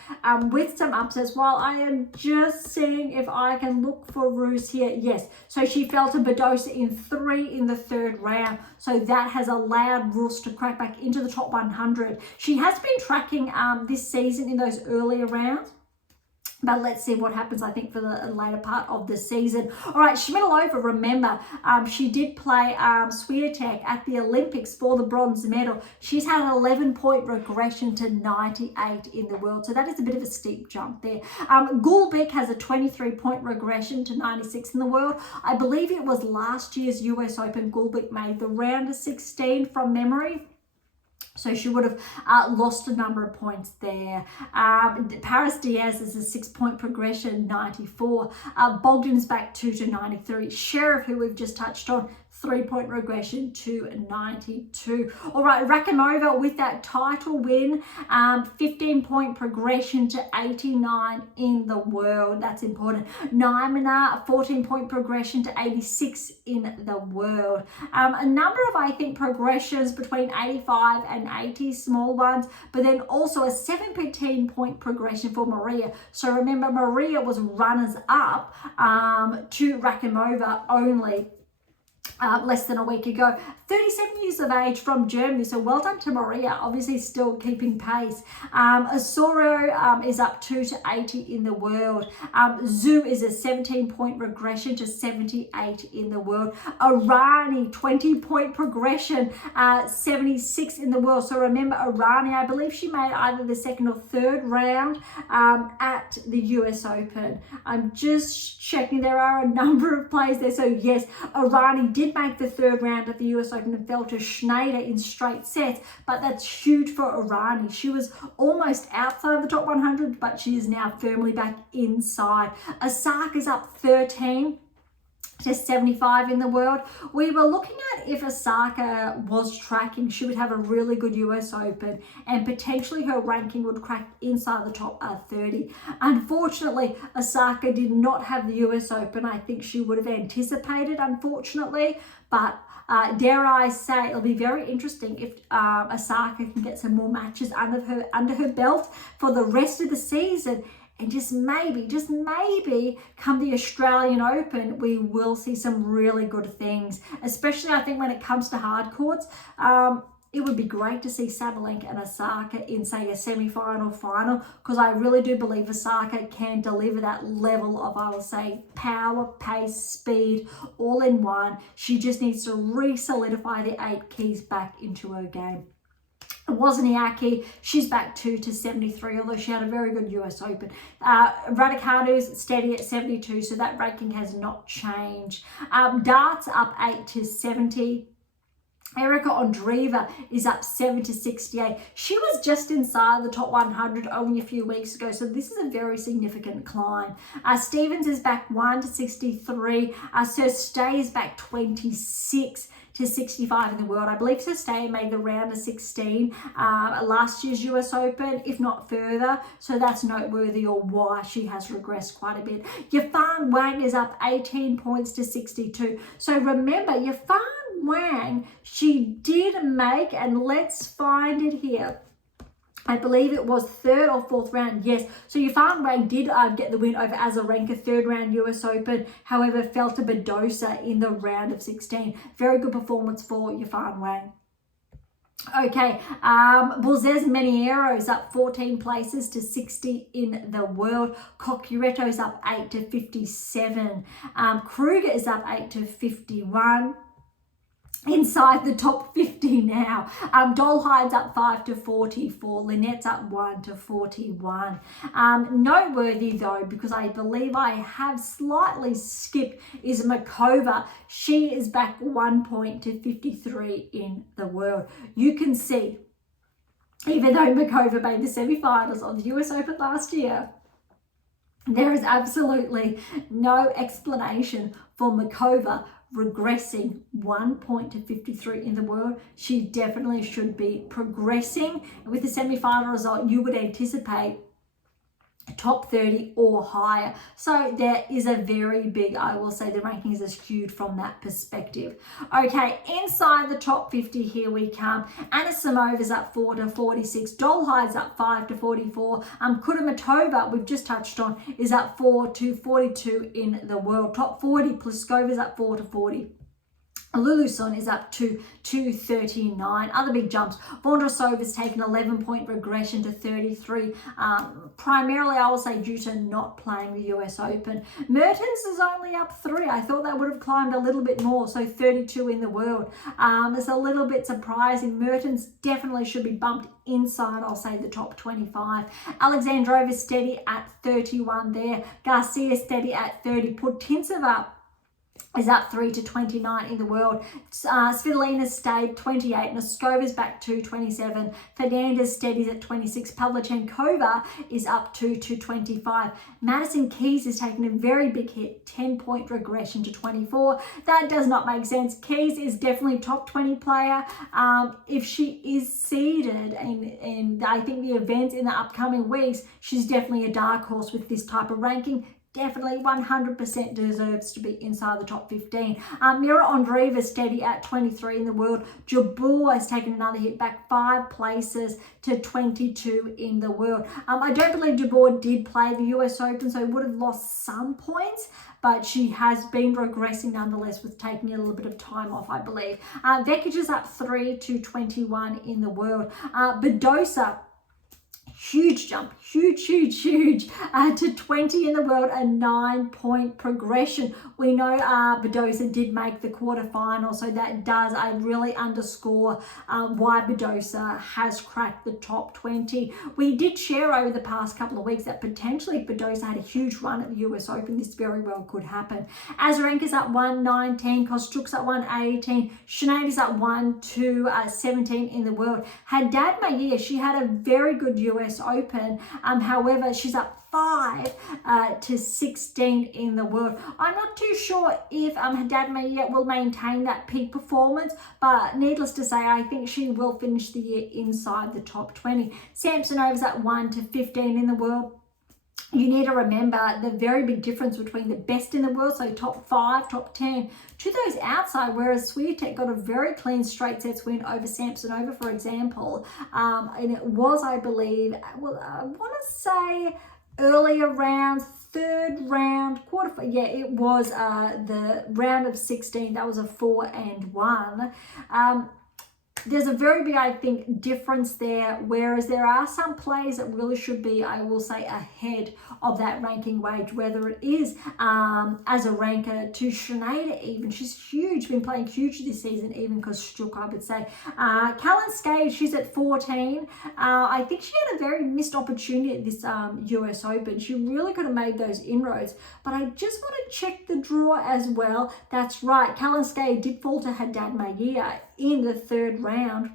with some upsets. While I am just seeing if I can look for Rus here. Yes, so she fell to Badosa in 3 in the third round. So that has allowed Rus to crack back into the top 100. She has been tracking this season in those earlier rounds, but let's see what happens, I think, for the later part of the season. All right, Shmidalova, remember, she did play Swiatek at the Olympics for the bronze medal. She's had an 11-point regression to 98 in the world, so that is a bit of a steep jump there. Gulbik has a 23-point regression to 96 in the world. I believe it was last year's US Open, Gulbik made the round of 16 from memory. So she would have lost a number of points there. Paris Diaz is a 6-point progression, 94. Bogdan's back 2 to 93. Sheriff, who we've just touched on, 3-point regression to 92. All right, Rakhimova with that title win, 15-point progression to 89 in the world. That's important. Naimana, 14-point progression to 86 in the world. A number of, I think, progressions between 85 and 80, small ones, but then also a 17-point progression for Maria. So remember, Maria was runners-up to Rakhimova only less than a week ago. 37 years of age from Germany, so well done to Maria, obviously still keeping pace. Osoro is up 2 to 80 in the world. Zhu is a 17-point regression to 78 in the world. Irani, 20-point progression, 76 in the world. So remember, Irani, I believe she made either the second or third round at the US Open. I'm just checking, there are a number of players there. So yes, Irani did make the third round at the US Open and fell to Schneider in straight sets, but that's huge for Irani. She was almost outside of the top 100, but she is now firmly back inside. Osaka's up 13 to 75 in the world. We were looking at if Osaka was tracking, she would have a really good US Open and potentially her ranking would crack inside the top 30. Unfortunately, Osaka did not have the US Open. I think she would have anticipated, unfortunately, but dare I say, it'll be very interesting if Osaka can get some more matches under her belt for the rest of the season. And just maybe, come the Australian Open, we will see some really good things. Especially, I think, when it comes to hard courts. It would be great to see Sabalenka and Osaka in, say, a semi-final, final, because I really do believe Osaka can deliver that level of, I will say, power, pace, speed, all in one. She just needs to re-solidify the 8 keys back into her game. Wozniacki, she's back 2 to 73, although she had a very good US Open. Raducanu's steady at 72, so that ranking has not changed. Darts up 8 to 70. Erica Andreeva is up 7 to 68. She was just inside the top 100 only a few weeks ago, so this is a very significant climb. Stevens is back 1 to 63. Sir Stay is back 26 to 65 in the world. I believe Sir Stay made the round of 16 last year's US Open, if not further, so that's noteworthy, or why she has regressed quite a bit. Yifan Wang is up 18 points to 62. So remember, Yifan Wang, she did make, and let's find it here, I believe it was 3rd or 4th round. Yes, so Yifan Wang did get the win over Azarenka, 3rd round US Open. However, fell to Badosa in the round of 16. Very good performance for Yifan Wang. Okay, Burzes Meniero is up 14 places to 60 in the world. Cocchiuretto is up 8 to 57. Kruger is up 8 to 51. Inside the top 50 now. Dolhide's up 5 to 44. Lynette's up 1 to 41. Noteworthy though, because I believe I have slightly skipped, is Makova. She is back 1 point to 53 in the world. You can see, even though Makova made the semi-finals of the US Open last year, there is absolutely no explanation for Makova regressing 1 point to 53 in the world. She definitely should be progressing. With the semi-final result, you would anticipate top 30 or higher. So there is a very big, I will say, the rankings are skewed from that perspective. Okay, inside the top 50, here we come. Anisimova up 4 to 46. Dolhide's up 5 to 44. Kudermetova, we've just touched on, is up 4 to 42 in the world. Top 40, Pliskova's up 4 to 40. Luluson is up to 239. Other big jumps. Vondrousova's taken 11-point regression to 33. Primarily, I will say, due to not playing the US Open. Mertens is only up 3. I thought that would have climbed a little bit more, so 32 in the world. It's a little bit surprising. Mertens definitely should be bumped inside, I'll say, the top 25. Alexandrova steady at 31 there. Garcia steady at 30. Putintseva is up 3 to 29 in the world. Svitolina stayed 28, Noskova's back to 27, Fernandez steadies at 26, Pavlyuchenkova is up 2 to 25. Madison Keys is taking a very big hit, 10-point regression to 24. That does not make sense. Keys is definitely top 20 player. If she is seeded in I think the events in the upcoming weeks, she's definitely a dark horse with this type of ranking. Definitely 100% deserves to be inside the top 15. Mira Andreeva steady at 23 in the world. Jabeur has taken another hit back 5 places to 22 in the world. I don't believe Jabeur did play the US Open, so would have lost some points, but she has been regressing nonetheless with taking a little bit of time off, I believe. Vekic is up 3 to 21 in the world. Badosa, huge jump, huge to 20 in the world, a 9-point progression. We know Badosa did make the quarterfinal, so that does really underscore why Badosa has cracked the top 20. We did share over the past couple of weeks that potentially if Badosa had a huge run at the US Open, this very well could happen. Azarenka's up 119, Kostyuk's up 118, Sinead's up 1 to 17 in the world. Haddad Maia, she had a very good US Open, however she's up 5 to 16 in the world. I'm not too sure if Haddad Maia will maintain that peak performance, but needless to say, I think she will finish the year inside the top 20. Samsonova's at 1 to 15 in the world. You need to remember the very big difference between the best in the world, so top 5, top 10, to those outside, whereas Swiatek got a very clean straight sets win over Samsonova, for example. And it was, I believe, well, I want to say earlier rounds, third round, it was the round of 16. That was a 4-1. There's a very big, I think, difference there, whereas there are some players that really should be, I will say, ahead of that ranking wage, whether it is Azarenka to Sinead even. She's huge, been playing huge this season, even Kostyuk, I would say. Kalinskaya, she's at 14. I think she had a very missed opportunity at this US Open. She really could have made those inroads, but I just want to check the draw as well. That's right, Kalinskaya did fall to Haddad Maia in the third round.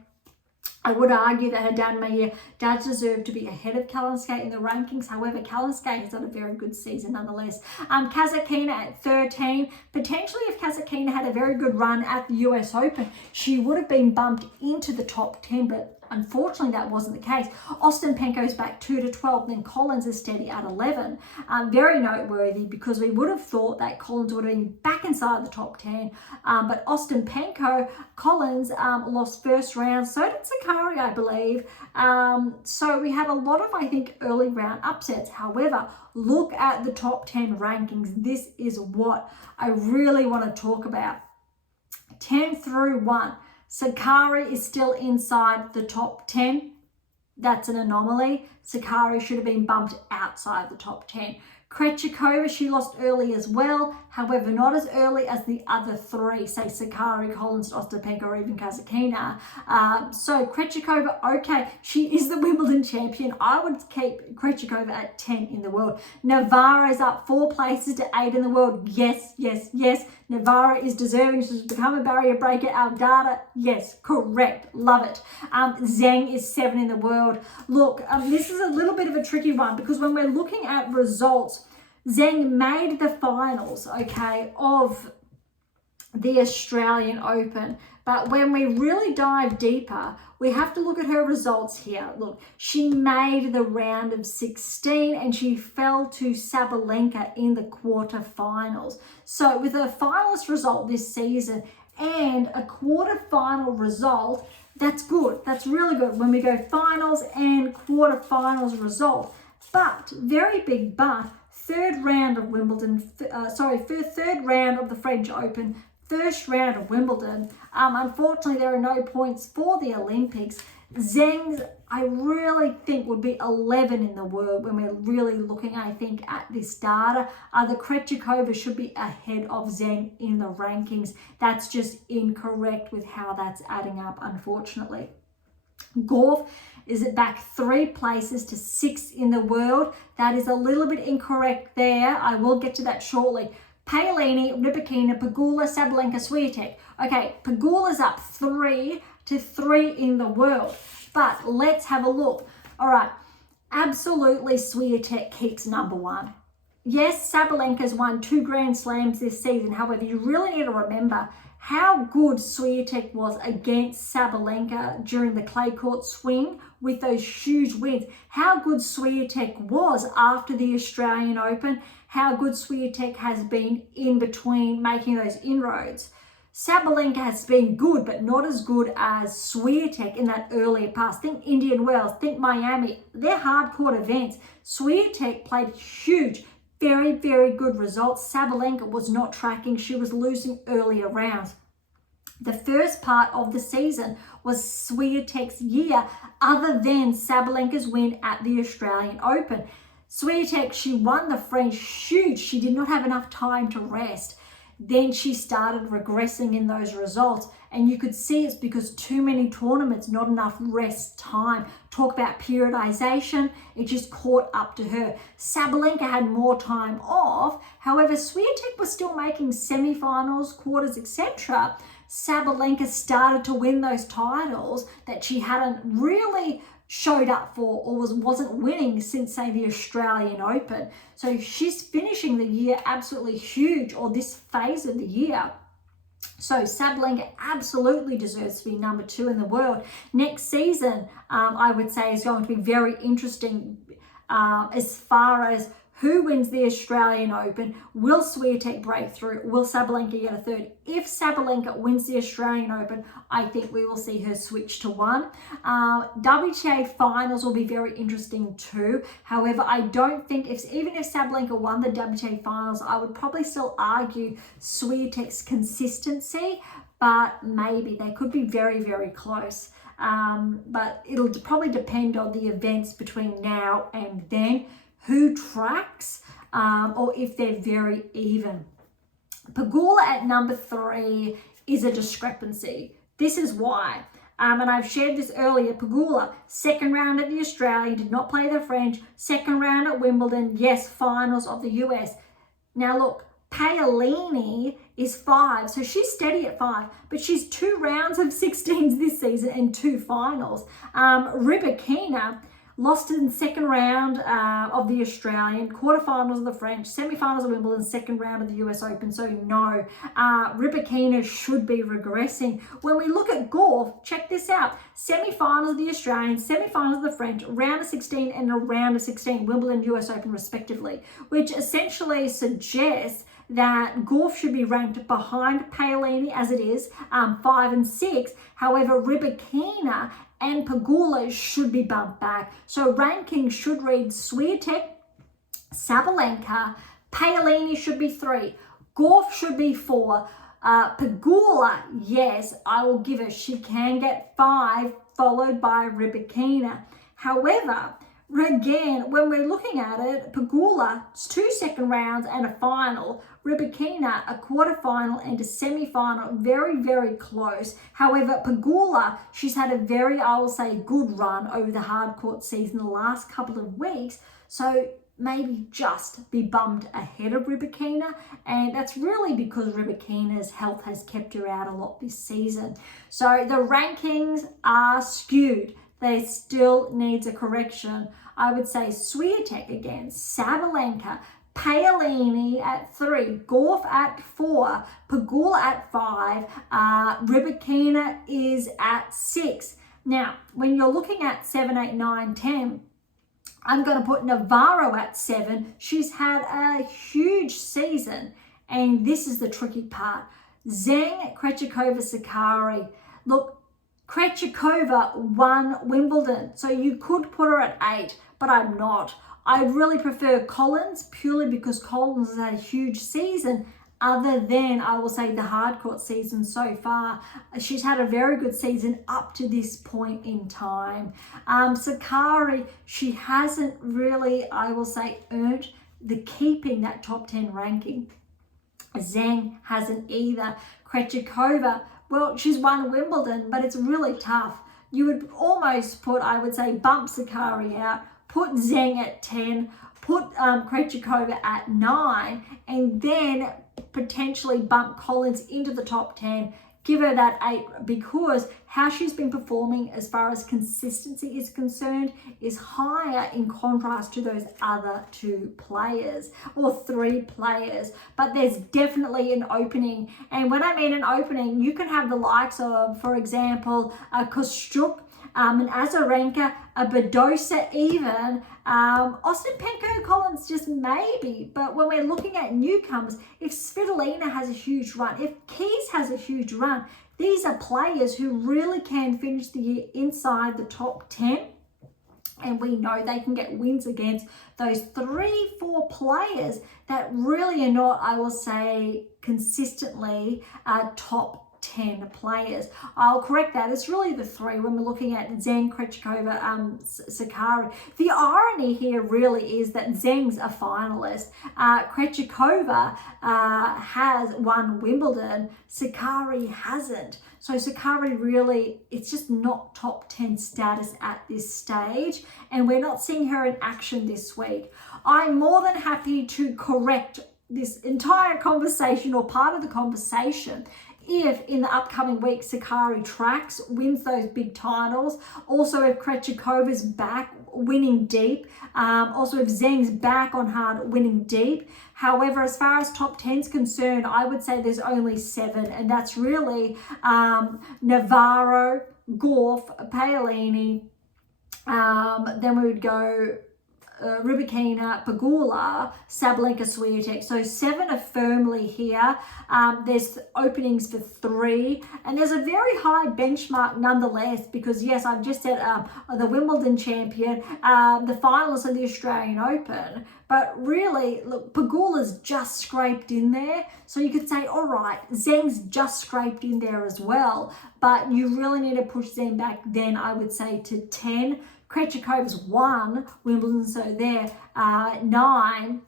I would argue that Haddad Maia does deserve to be ahead of Kalinskaya in the rankings. However, Kalinskaya has had a very good season nonetheless. Kasatkina at 13. Potentially, if Kasatkina had a very good run at the US Open, she would have been bumped into the top 10, but unfortunately, that wasn't the case. Ostapenko's back 2 to 12, then Collins is steady at 11. Very noteworthy because we would have thought that Collins would have been back inside the top 10, but Ostapenko, Collins lost first round, so did Sakkari, I believe. So we had a lot of, I think, early round upsets. However, look at the top 10 rankings. This is what I really want to talk about. 10 through 1. Sakkari is still inside the top 10. That's an anomaly. Sakkari should have been bumped outside the top 10. Krejcikova, she lost early as well. However, not as early as the other three, say Sakkari, Collins, Ostapenko, or even Kasatkina. So Krejcikova, okay, she is the Wimbledon champion. I would keep Krejcikova at 10 in the world. Navarra is up 4 places to 8 in the world. Yes. Navarra is deserving. She's become a barrier breaker. Our data, yes, correct. Love it. Zheng is 7 in the world. Look, this is a little bit of a tricky one because when we're looking at results, Zheng made the finals, okay, of the Australian Open. But when we really dive deeper, we have to look at her results here. Look, she made the round of 16 and she fell to Sabalenka in the quarterfinals. So with a finalist result this season and a quarterfinal result, that's good. That's really good when we go finals and quarterfinals result. But, very big but, third round of Wimbledon, third round of the French Open, first round of Wimbledon. Unfortunately, there are no points for the Olympics. Zheng's, I really think, would be 11 in the world when we're really looking, I think, at this data. The Krejcikova should be ahead of Zheng in the rankings. That's just incorrect with how that's adding up, unfortunately. Gauff is it back 3 places to 6 in the world. That is a little bit incorrect there. I will get to that shortly. Paolini, Rybakina, Pegula, Sabalenka, Swiatek. Okay, Pegula's up 3-3 in the world. But let's have a look. All right, absolutely Swiatek keeps number one. Yes, Sabalenka's won 2 Grand Slams this season. However, you really need to remember how good Swiatek was against Sabalenka during the clay court swing with those huge wins. How good Swiatek was after the Australian Open. How good Swiatek has been in between making those inroads. Sabalenka has been good, but not as good as Swiatek in that earlier past. Think Indian Wells, think Miami. They're hard court events. Swiatek played huge. Very, very good results. Sabalenka was not tracking. She was losing earlier rounds. The first part of the season was Swiatek's year, other than Sabalenka's win at the Australian Open. Swiatek, she won the French huge. She did not have enough time to rest. Then she started regressing in those results. And you could see it's because too many tournaments, not enough rest time. Talk about periodization, it just caught up to her. Sabalenka had more time off. However, Swiatek was still making semi-finals, quarters, etc. Sabalenka started to win those titles that she hadn't really showed up for or wasn't winning since, say, the Australian Open. So she's finishing the year absolutely huge, or this phase of the year. So Sabalenka absolutely deserves to be number 2 in the world. Next season, I would say, is going to be very interesting as far as who wins the Australian Open. Will Swiatek break through? Will Sabalenka get a third? If Sabalenka wins the Australian Open, I think we will see her switch to 1. WTA finals will be very interesting too. However, I don't think, even if Sabalenka won the WTA finals, I would probably still argue Swiatek's consistency, but maybe they could be very, very close. But it'll probably depend on the events between now and then, who tracks, or if they're very even. Pegula at number 3 is a discrepancy. This is why. And I've shared this earlier. Pegula, second round at the Australian, did not play the French. Second round at Wimbledon, yes, finals of the US. Now look, Paolini is 5, so she's steady at 5, but she's 2 rounds of 16s this season and 2 finals. Rybakina lost in the second round of the Australian, quarterfinals of the French, semi-finals of Wimbledon, second round of the US Open. So no, Rybakina should be regressing. When we look at golf, check this out. Semi-finals of the Australian, semi-finals of the French, round of 16 and a round of 16, Wimbledon, US Open respectively, which essentially suggests that golf should be ranked behind Paolini as it is, 5 and 6. However, Rybakina and Pegula should be bumped back. So ranking should read Swiatek, Sabalenka, Paolini should be 3, golf should be 4, Pegula, yes, I will give her, she can get 5, followed by Rybakina. However, again, when we're looking at it, Pegula, it's 2 second rounds and a final. Rybakina, a quarterfinal and a semi-final, very, very close. However, Pegula, she's had a very, I will say, good run over the hard court season the last couple of weeks. So maybe just be bumped ahead of Rybakina. And that's really because Rybakina's health has kept her out a lot this season. So the rankings are skewed. They still needs a correction. I would say Swiatek again, Sabalenka, Paolini at 3, golf at 4, Pegula at 5, Rybakina is at 6. Now, when you're looking at 7, 8, 9, 10, I'm going to put Navarro at 7. She's had a huge season, and this is the tricky part. Zheng, Krejcikova, Sakkari. Look, Krejcikova won Wimbledon, so you could put her at 8, but I'm not. I really prefer Collins purely because Collins has had a huge season, other than, I will say, the hard court season so far. She's had a very good season up to this point in time. Sakkari, she hasn't really, I will say, earned the keeping that top 10 ranking. Zheng hasn't either. Krejcikova, well, she's won Wimbledon, but it's really tough. You would almost put, I would say, bump Sakkari out, put Zheng at 10, put Krejcikova at 9, and then potentially bump Collins into the top 10, give her that 8, because how she's been performing as far as consistency is concerned is higher in contrast to those other 2 players or 3 players. But there's definitely an opening. And when I mean an opening, you can have the likes of, for example, Kostyuk, an Azarenka, a Badosa even, Ostapenko, Collins, just maybe. But when we're looking at newcomers, if Svitolina has a huge run, if Keys has a huge run, these are players who really can finish the year inside the top 10. And we know they can get wins against those 3-4 players that really are not, I will say, consistently top 10 players. I'll correct that. It's really the 3 when we're looking at Zheng, Krejcikova, Sakkari. The irony here really is that Zheng's a finalist. Krejcikova has won Wimbledon. Sakkari hasn't. So Sakkari really, it's just not top 10 status at this stage, and we're not seeing her in action this week. I'm more than happy to correct this entire conversation or part of the conversation if in the upcoming week Sakkari tracks, wins those big titles. Also, if Krejcikova's back winning deep. Also, if Zheng's back on hard winning deep. However, as far as top 10 is concerned, I would say there's only 7, and that's really Navarro, Gauff, Paolini. Then we would go Rybakina, Pegula, Sabalenka, Swiatek. So 7 are firmly here. There's openings for 3, and there's a very high benchmark nonetheless, because yes, I've just said the Wimbledon champion, the finalists of the Australian Open, but really, look, Pegula's just scraped in there. So you could say, all right, Zheng's just scraped in there as well, but you really need to push Zheng back then, I would say, to 10. Krejcikova's 1 Wimbledon, so there, 9.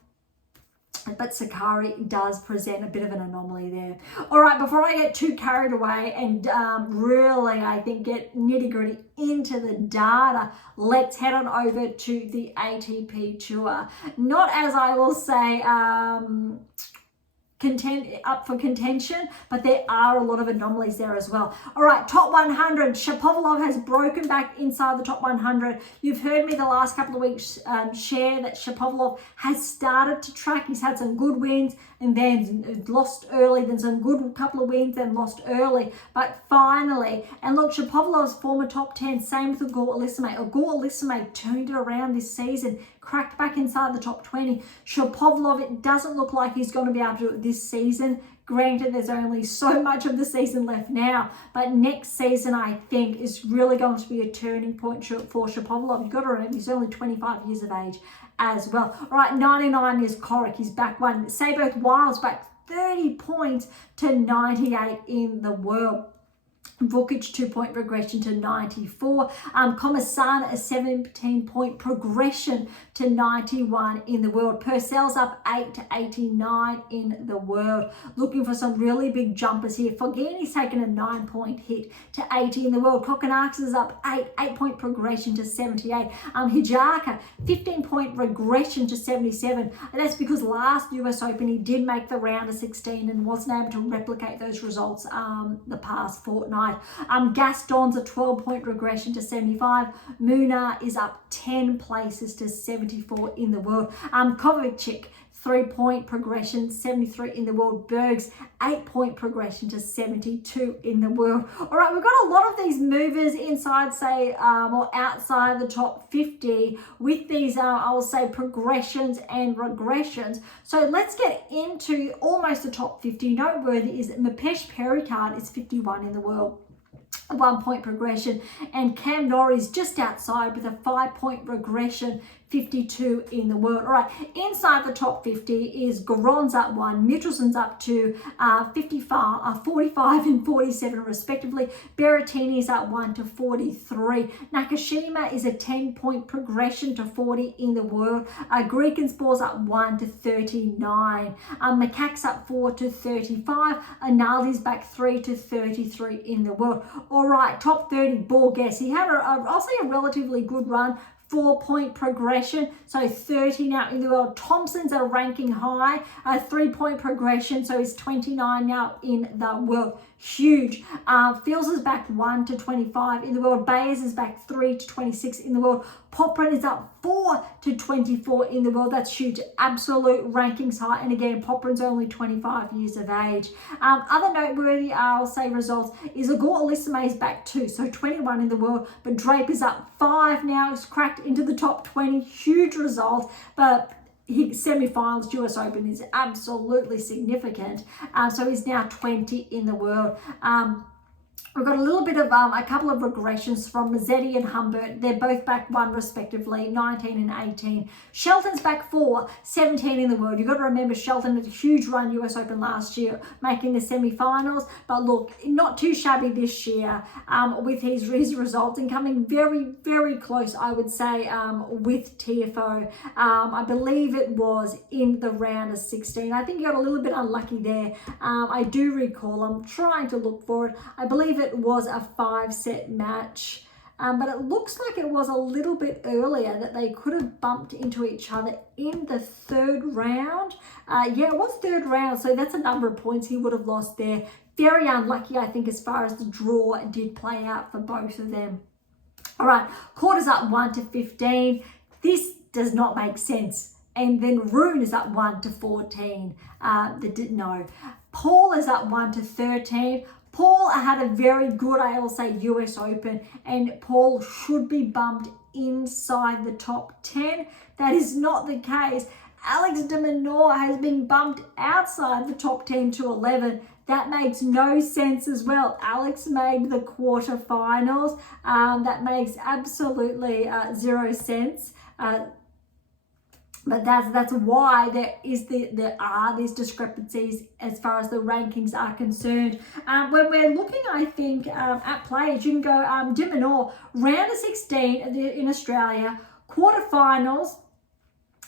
But Sakkari does present a bit of an anomaly there. All right, before I get too carried away and really, I think, get nitty-gritty into the data, let's head on over to the ATP Tour. Not, as I will say, up for contention, but there are a lot of anomalies there as well. All right, top 100. Shapovalov has broken back inside the top 100. You've heard me the last couple of weeks share that Shapovalov has started to track. He's had some good wins and then lost early, then some good couple of wins, then lost early. But finally, and look, Shapovalov's former top 10, same with Gauff-Elisime. Gauff-Elisime turned it around this season, cracked back inside the top 20. Shapovalov, it doesn't look like he's going to be able to do it this season. Granted, there's only so much of the season left now, but next season, I think, is really going to be a turning point for Shapovalov. You've got to remember, he's only 25 years of age as well. All right, 99 is Corrick. He's back 1. Seyboth Wild's back 30 points to 98 in the world. Vukic 2-point regression to 94. Comasana a 17-point progression to 91 in the world. Purcell's up 8 to 89 in the world. Looking for some really big jumpers here. Fognini's taken a 9-point hit to 80 in the world. Kokkinakis is up 8-point progression to 78. Hijaka 15-point regression to 77. And that's because last US Open he did make the round of 16 and wasn't able to replicate those results the past fortnight. Gaston's a 12-point regression to 75. Muna is up 10 places to 74 in the world. Kovacic, 3-point progression, 73 in the world. Berg's 8-point progression to 72 in the world. All right, we've got a lot of these movers inside, say, or outside the top 50 with these, I will say, progressions and regressions. So let's get into almost the top 50. Noteworthy is Mapesh Pericard is 51 in the world. A 1-point progression, and Cam Norrie's just outside with a 5-point regression, 52 in the world. All right, inside the top 50 is Goron's up 1, Michelson's up 2, 45 and 47 respectively. Berrettini's up 1 to 43. Nakashima is a 10-point progression to 40 in the world. Greekenspor's up 1 to 39. Makak's up 4 to 35. Analdi's back 3 to 33 in the world. All right, top 30, Borges. He had I'll say a relatively good run. 4-point progression, so 30 now in the world. Thompson's at a ranking high, a 3-point progression, so he's 29 now in the world. Huge. Fields is back 1 to 25 in the world. Bayes is back 3 to 26 in the world. Popran is up 4 to 24 in the world. That's huge. Absolute rankings high. And again, Popran's only 25 years of age. Other noteworthy, I'll say, results is Igor Alisime is back 2, so 21 in the world. But Drape is up 5 now. It's cracked into the top 20. Huge result. But semi-finals US Open is absolutely significant. So he's now 20 in the world. We've got a little bit of a couple of regressions from Mazzetti and Humbert. They're both back 1 respectively, 19 and 18. Shelton's back 4, 17 in the world. You've got to remember Shelton had a huge run US Open last year, making the semi-finals. But look, not too shabby this year with his results and coming very, very close, I would say, with TFO. I believe it was in the round of 16. I think he got a little bit unlucky there. I do recall, I'm trying to look for it. I believe it was a 5-set match, but it looks like it was a little bit earlier that they could have bumped into each other in the 3rd round. Yeah, it was 3rd round, so that's a number of points he would have lost there. Very unlucky, I think, as far as the draw did play out for both of them. All right, quarters up 1 to 15. This does not make sense. And then Rune is up 1 to 14. No. Paul is up 1 to 13. Paul had a very good, I'll say, US Open, and Paul should be bumped inside the top 10. That is not the case. Alex de Minaur has been bumped outside the top 10 to 11. That makes no sense as well. Alex made the quarterfinals. That makes absolutely 0 sense. But that's why there are these discrepancies as far as the rankings are concerned. When we're looking, I think, at players, you can go de Minaur, round of 16 in Australia, quarterfinals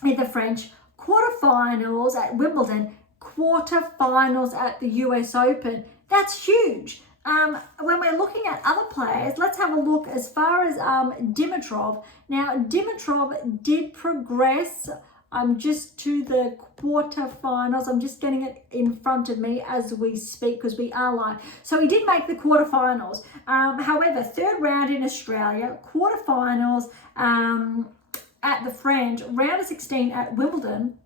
in the French, quarterfinals at Wimbledon, quarterfinals at the US Open. That's huge. When we're looking at other players, let's have a look as far as Dimitrov. Now, Dimitrov did progress just to the quarterfinals. I'm just getting it in front of me as we speak because we are live. So he did make the quarterfinals. However, 3rd round in Australia, quarterfinals at the French, round of 16 at Wimbledon,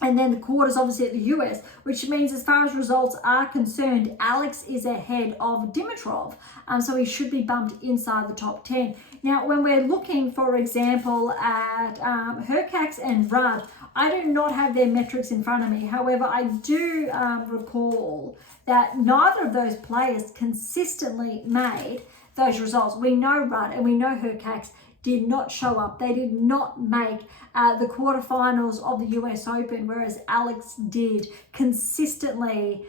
and then the quarters obviously at the US, which means as far as results are concerned, Alex is ahead of Dimitrov. So he should be bumped inside the top 10. Now, when we're looking, for example, at Hurkacz and Rudd, I do not have their metrics in front of me. However, I do recall that neither of those players consistently made those results. We know Rudd and we know Hurkacz did not show up. They did not make the quarterfinals of the US Open, whereas Alex did consistently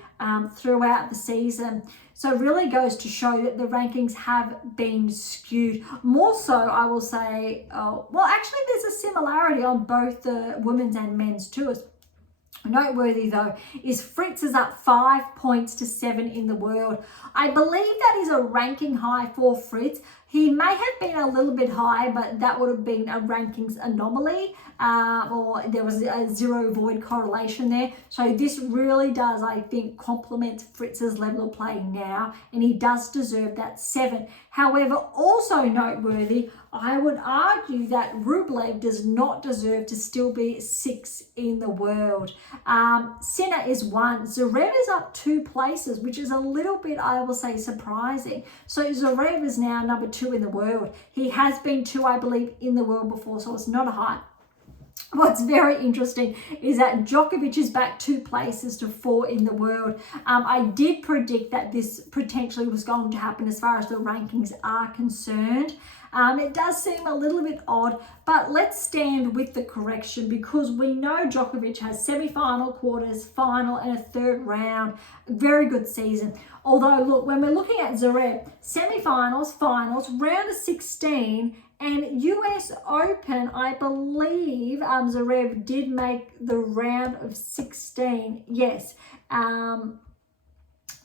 throughout the season. So it really goes to show that the rankings have been skewed. More so, I will say, well, actually there's a similarity on both the women's and men's tours. Noteworthy though is Fritz is up 5 points to 7 in the world. I believe that is a ranking high for Fritz. He may have been a little bit high, but that would have been a rankings anomaly, or there was a zero void correlation there. So this really does, I think, complement Fritz's level of play now, and he does deserve that 7. However, also noteworthy, I would argue that Rublev does not deserve to still be 6 in the world. Sinner is 1. Zverev is up 2 places, which is a little bit, I will say, surprising. So Zverev is now number 2 in the world. He has been 2, I believe, in the world before, so it's not a high. What's very interesting is that Djokovic is back 2 places to 4 in the world. I did predict that this potentially was going to happen as far as the rankings are concerned. It does seem a little bit odd, but let's stand with the correction because we know Djokovic has semi-final, quarters, final, and a 3rd round. Very good season. Although, look, when we're looking at Zverev, semi-finals, finals, round of 16, and US Open, I believe Zverev did make the round of 16. Yes.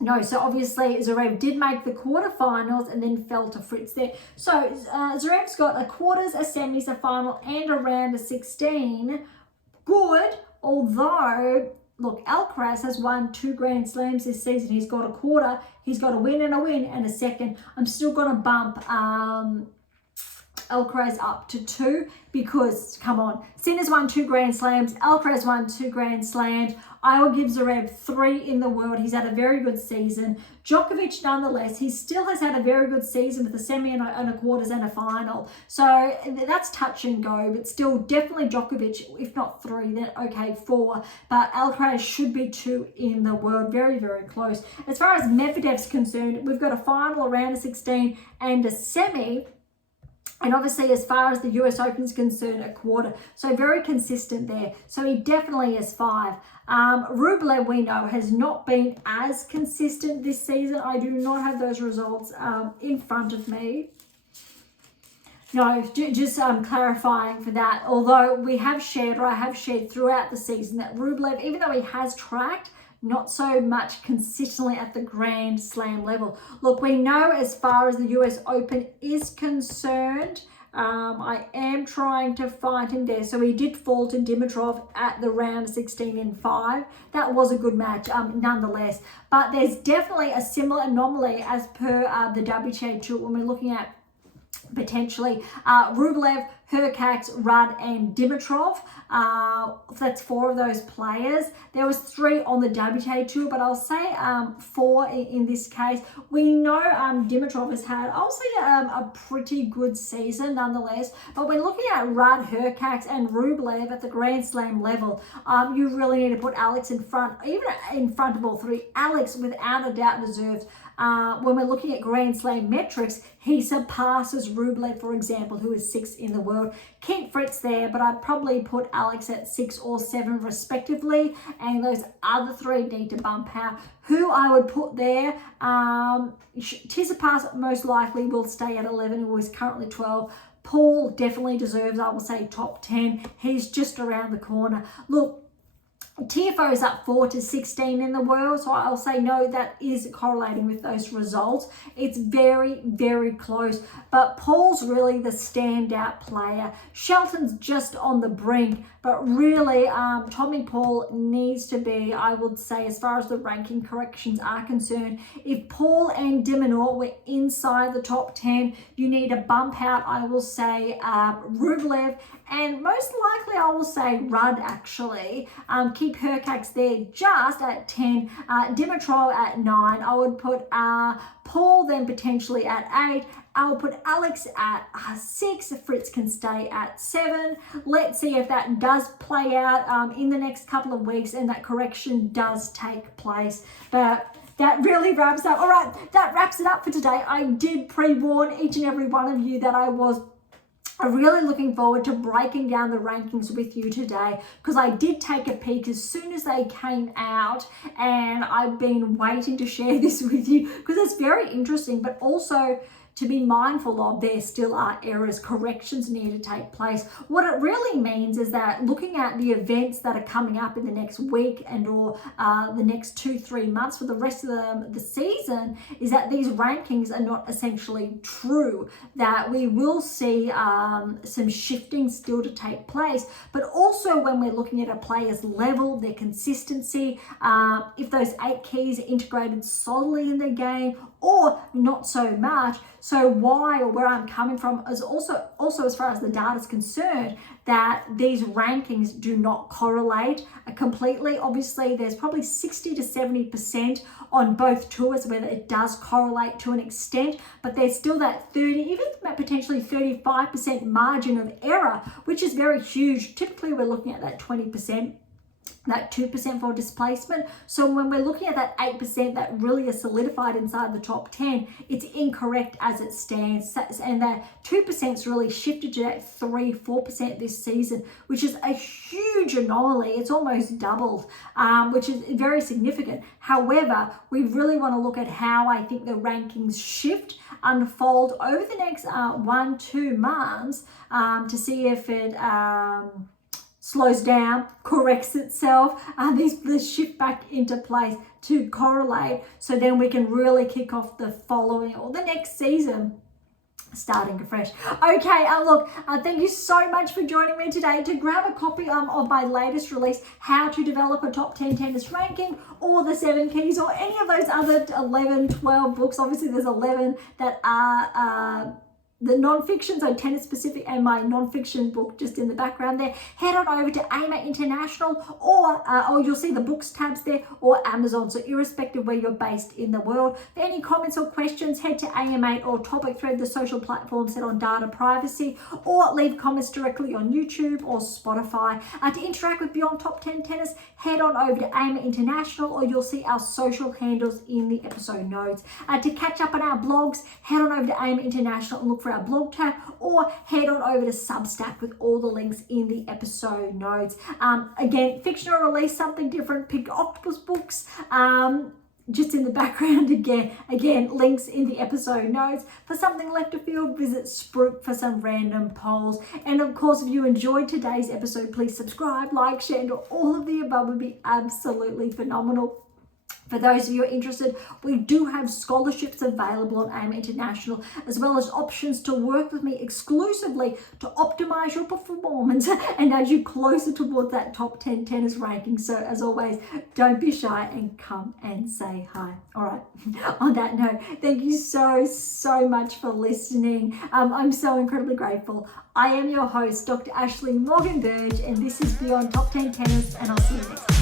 No, so obviously Zverev did make the quarterfinals and then fell to Fritz there. So Zverev's got a quarters, a semis, a final, and a round of 16. Good, although, look, Alcaraz has won 2 Grand Slams this season. He's got a quarter, he's got a win and a second. I'm still going to bump Alcaraz up to 2 because, come on, Sinner's won 2 Grand Slams, Alcaraz won 2 Grand Slams. I will give Zverev 3 in the world. He's had a very good season. Djokovic, nonetheless, he still has had a very good season with a semi and a quarters and a final. So that's touch and go, but still definitely Djokovic, if not 3, then okay, 4. But Alcaraz should be 2 in the world. Very, very close. As far as Medvedev's concerned, we've got a final, a round of 16 and a semi. And obviously, as far as the US Open is concerned, a quarter. So very consistent there. So he definitely is 5. Rublev, we know, has not been as consistent this season. I do not have those results in front of me. No, just clarifying for that. Although we have shared, or I have shared throughout the season, that Rublev, even though he has tracked, not so much consistently at the Grand Slam level. Look, we know as far as the US Open is concerned, I am trying to find him there. So he did fall to Dimitrov at the round 16 in 5. That was a good match nonetheless. But there's definitely a similar anomaly as per the WTA Tour when we're looking at potentially Rublev, Hurkacz, Rudd and Dimitrov. That's 4 of those players. There was 3 on the WTA Tour, but I'll say 4 in this case. We know Dimitrov has had, I'll say a pretty good season nonetheless, but when looking at Rudd, Hurkacz and Rublev at the Grand Slam level, you really need to put Alex in front, even in front of all 3. Alex, without a doubt, deserves, when we're looking at Grand Slam metrics, he surpasses Rublev, for example, who is 6th in the world. Keep Fritz there, but I'd probably put Alex at 6 or 7 respectively, and those other 3 need to bump out. Who I would put there, Tsitsipas most likely will stay at 11, who is currently 12. Paul definitely deserves, I will say, top 10. He's just around the corner. Look, TFO is up 4 to 16 in the world, so I'll say no, that is correlating with those results. It's very, very close, but Paul's really the standout player. Shelton's just on the brink, but really Tommy Paul needs to be, I would say, as far as the ranking corrections are concerned, if Paul and de Minaur were inside the top 10, you need to bump out, I will say, Rublev, and most likely I will say Rudd actually. Keep Hurkacz there just at 10, Dimitrov at 9. I would put Paul then potentially at 8. I will put Alex at 6. Fritz can stay at 7. Let's see if that does play out in the next couple of weeks and that correction does take place. But that really wraps up. All right, that wraps it up for today. I did pre-warn each and every one of you that I was really looking forward to breaking down the rankings with you today, because I did take a peek as soon as they came out, and I've been waiting to share this with you because it's very interesting, but also to be mindful of, there still are errors, corrections need to take place. What it really means is that looking at the events that are coming up in the next week and or the next 2-3 months for the rest of the season, is that these rankings are not essentially true, that we will see some shifting still to take place, but also when we're looking at a player's level, their consistency, if those 8 keys are integrated solidly in their game or not so much. So why, or where I'm coming from, is also as far as the data is concerned, that these rankings do not correlate completely. Obviously, there's probably 60 to 70% on both tours where it does correlate to an extent, but there's still that 30, even potentially 35% margin of error, which is very huge. Typically, we're looking at that 20%. That 2% for displacement. So when we're looking at that 8% that really is solidified inside the top 10, it's incorrect as it stands. And that 2% is really shifted to that 3-4% this season, which is a huge anomaly. It's almost doubled, which is very significant. However, we really want to look at how I think the rankings shift, unfold over the next 1-2 months to see if it slows down, corrects itself, these shift back into place to correlate, so then we can really kick off the following or the next season starting afresh. Okay, look, thank you so much for joining me today. To grab a copy of my latest release, How to Develop a Top 10 Tennis Ranking, or the 7 Keys, or any of those other 11, 12 books. Obviously, there's 11 that are the non-fiction, so tennis specific, and my non-fiction book just in the background there. Head on over to AM8 International, or you'll see the books tabs there, or Amazon. So irrespective where you're based in the world. For any comments or questions, head to AM8 or Topic Thread, the social platform set on data privacy, or leave comments directly on YouTube or Spotify. To interact with Beyond Top 10 Tennis, head on over to AM8 International, or you'll see our social handles in the episode notes. To catch up on our blogs, head on over to AM8 International and look for our blog tab, or head on over to Substack with all the links in the episode notes. Again, fictional release, something different, pick Octopus books, just in the background again, links in the episode notes. For something left of field, visit Spruik for some random polls. And of course, if you enjoyed today's episode, please subscribe, like, share, and all of the above would be absolutely phenomenal. For those of you who are interested, we do have scholarships available on AM International, as well as options to work with me exclusively to optimize your performance and nudge you closer towards that top 10 tennis ranking. So as always, don't be shy and come and say hi. All right, on that note, thank you so much for listening. I'm so incredibly grateful. I am your host, Dr. Ashley Morgan Burge, and this is Beyond Top 10 Tennis, and I'll see you next time.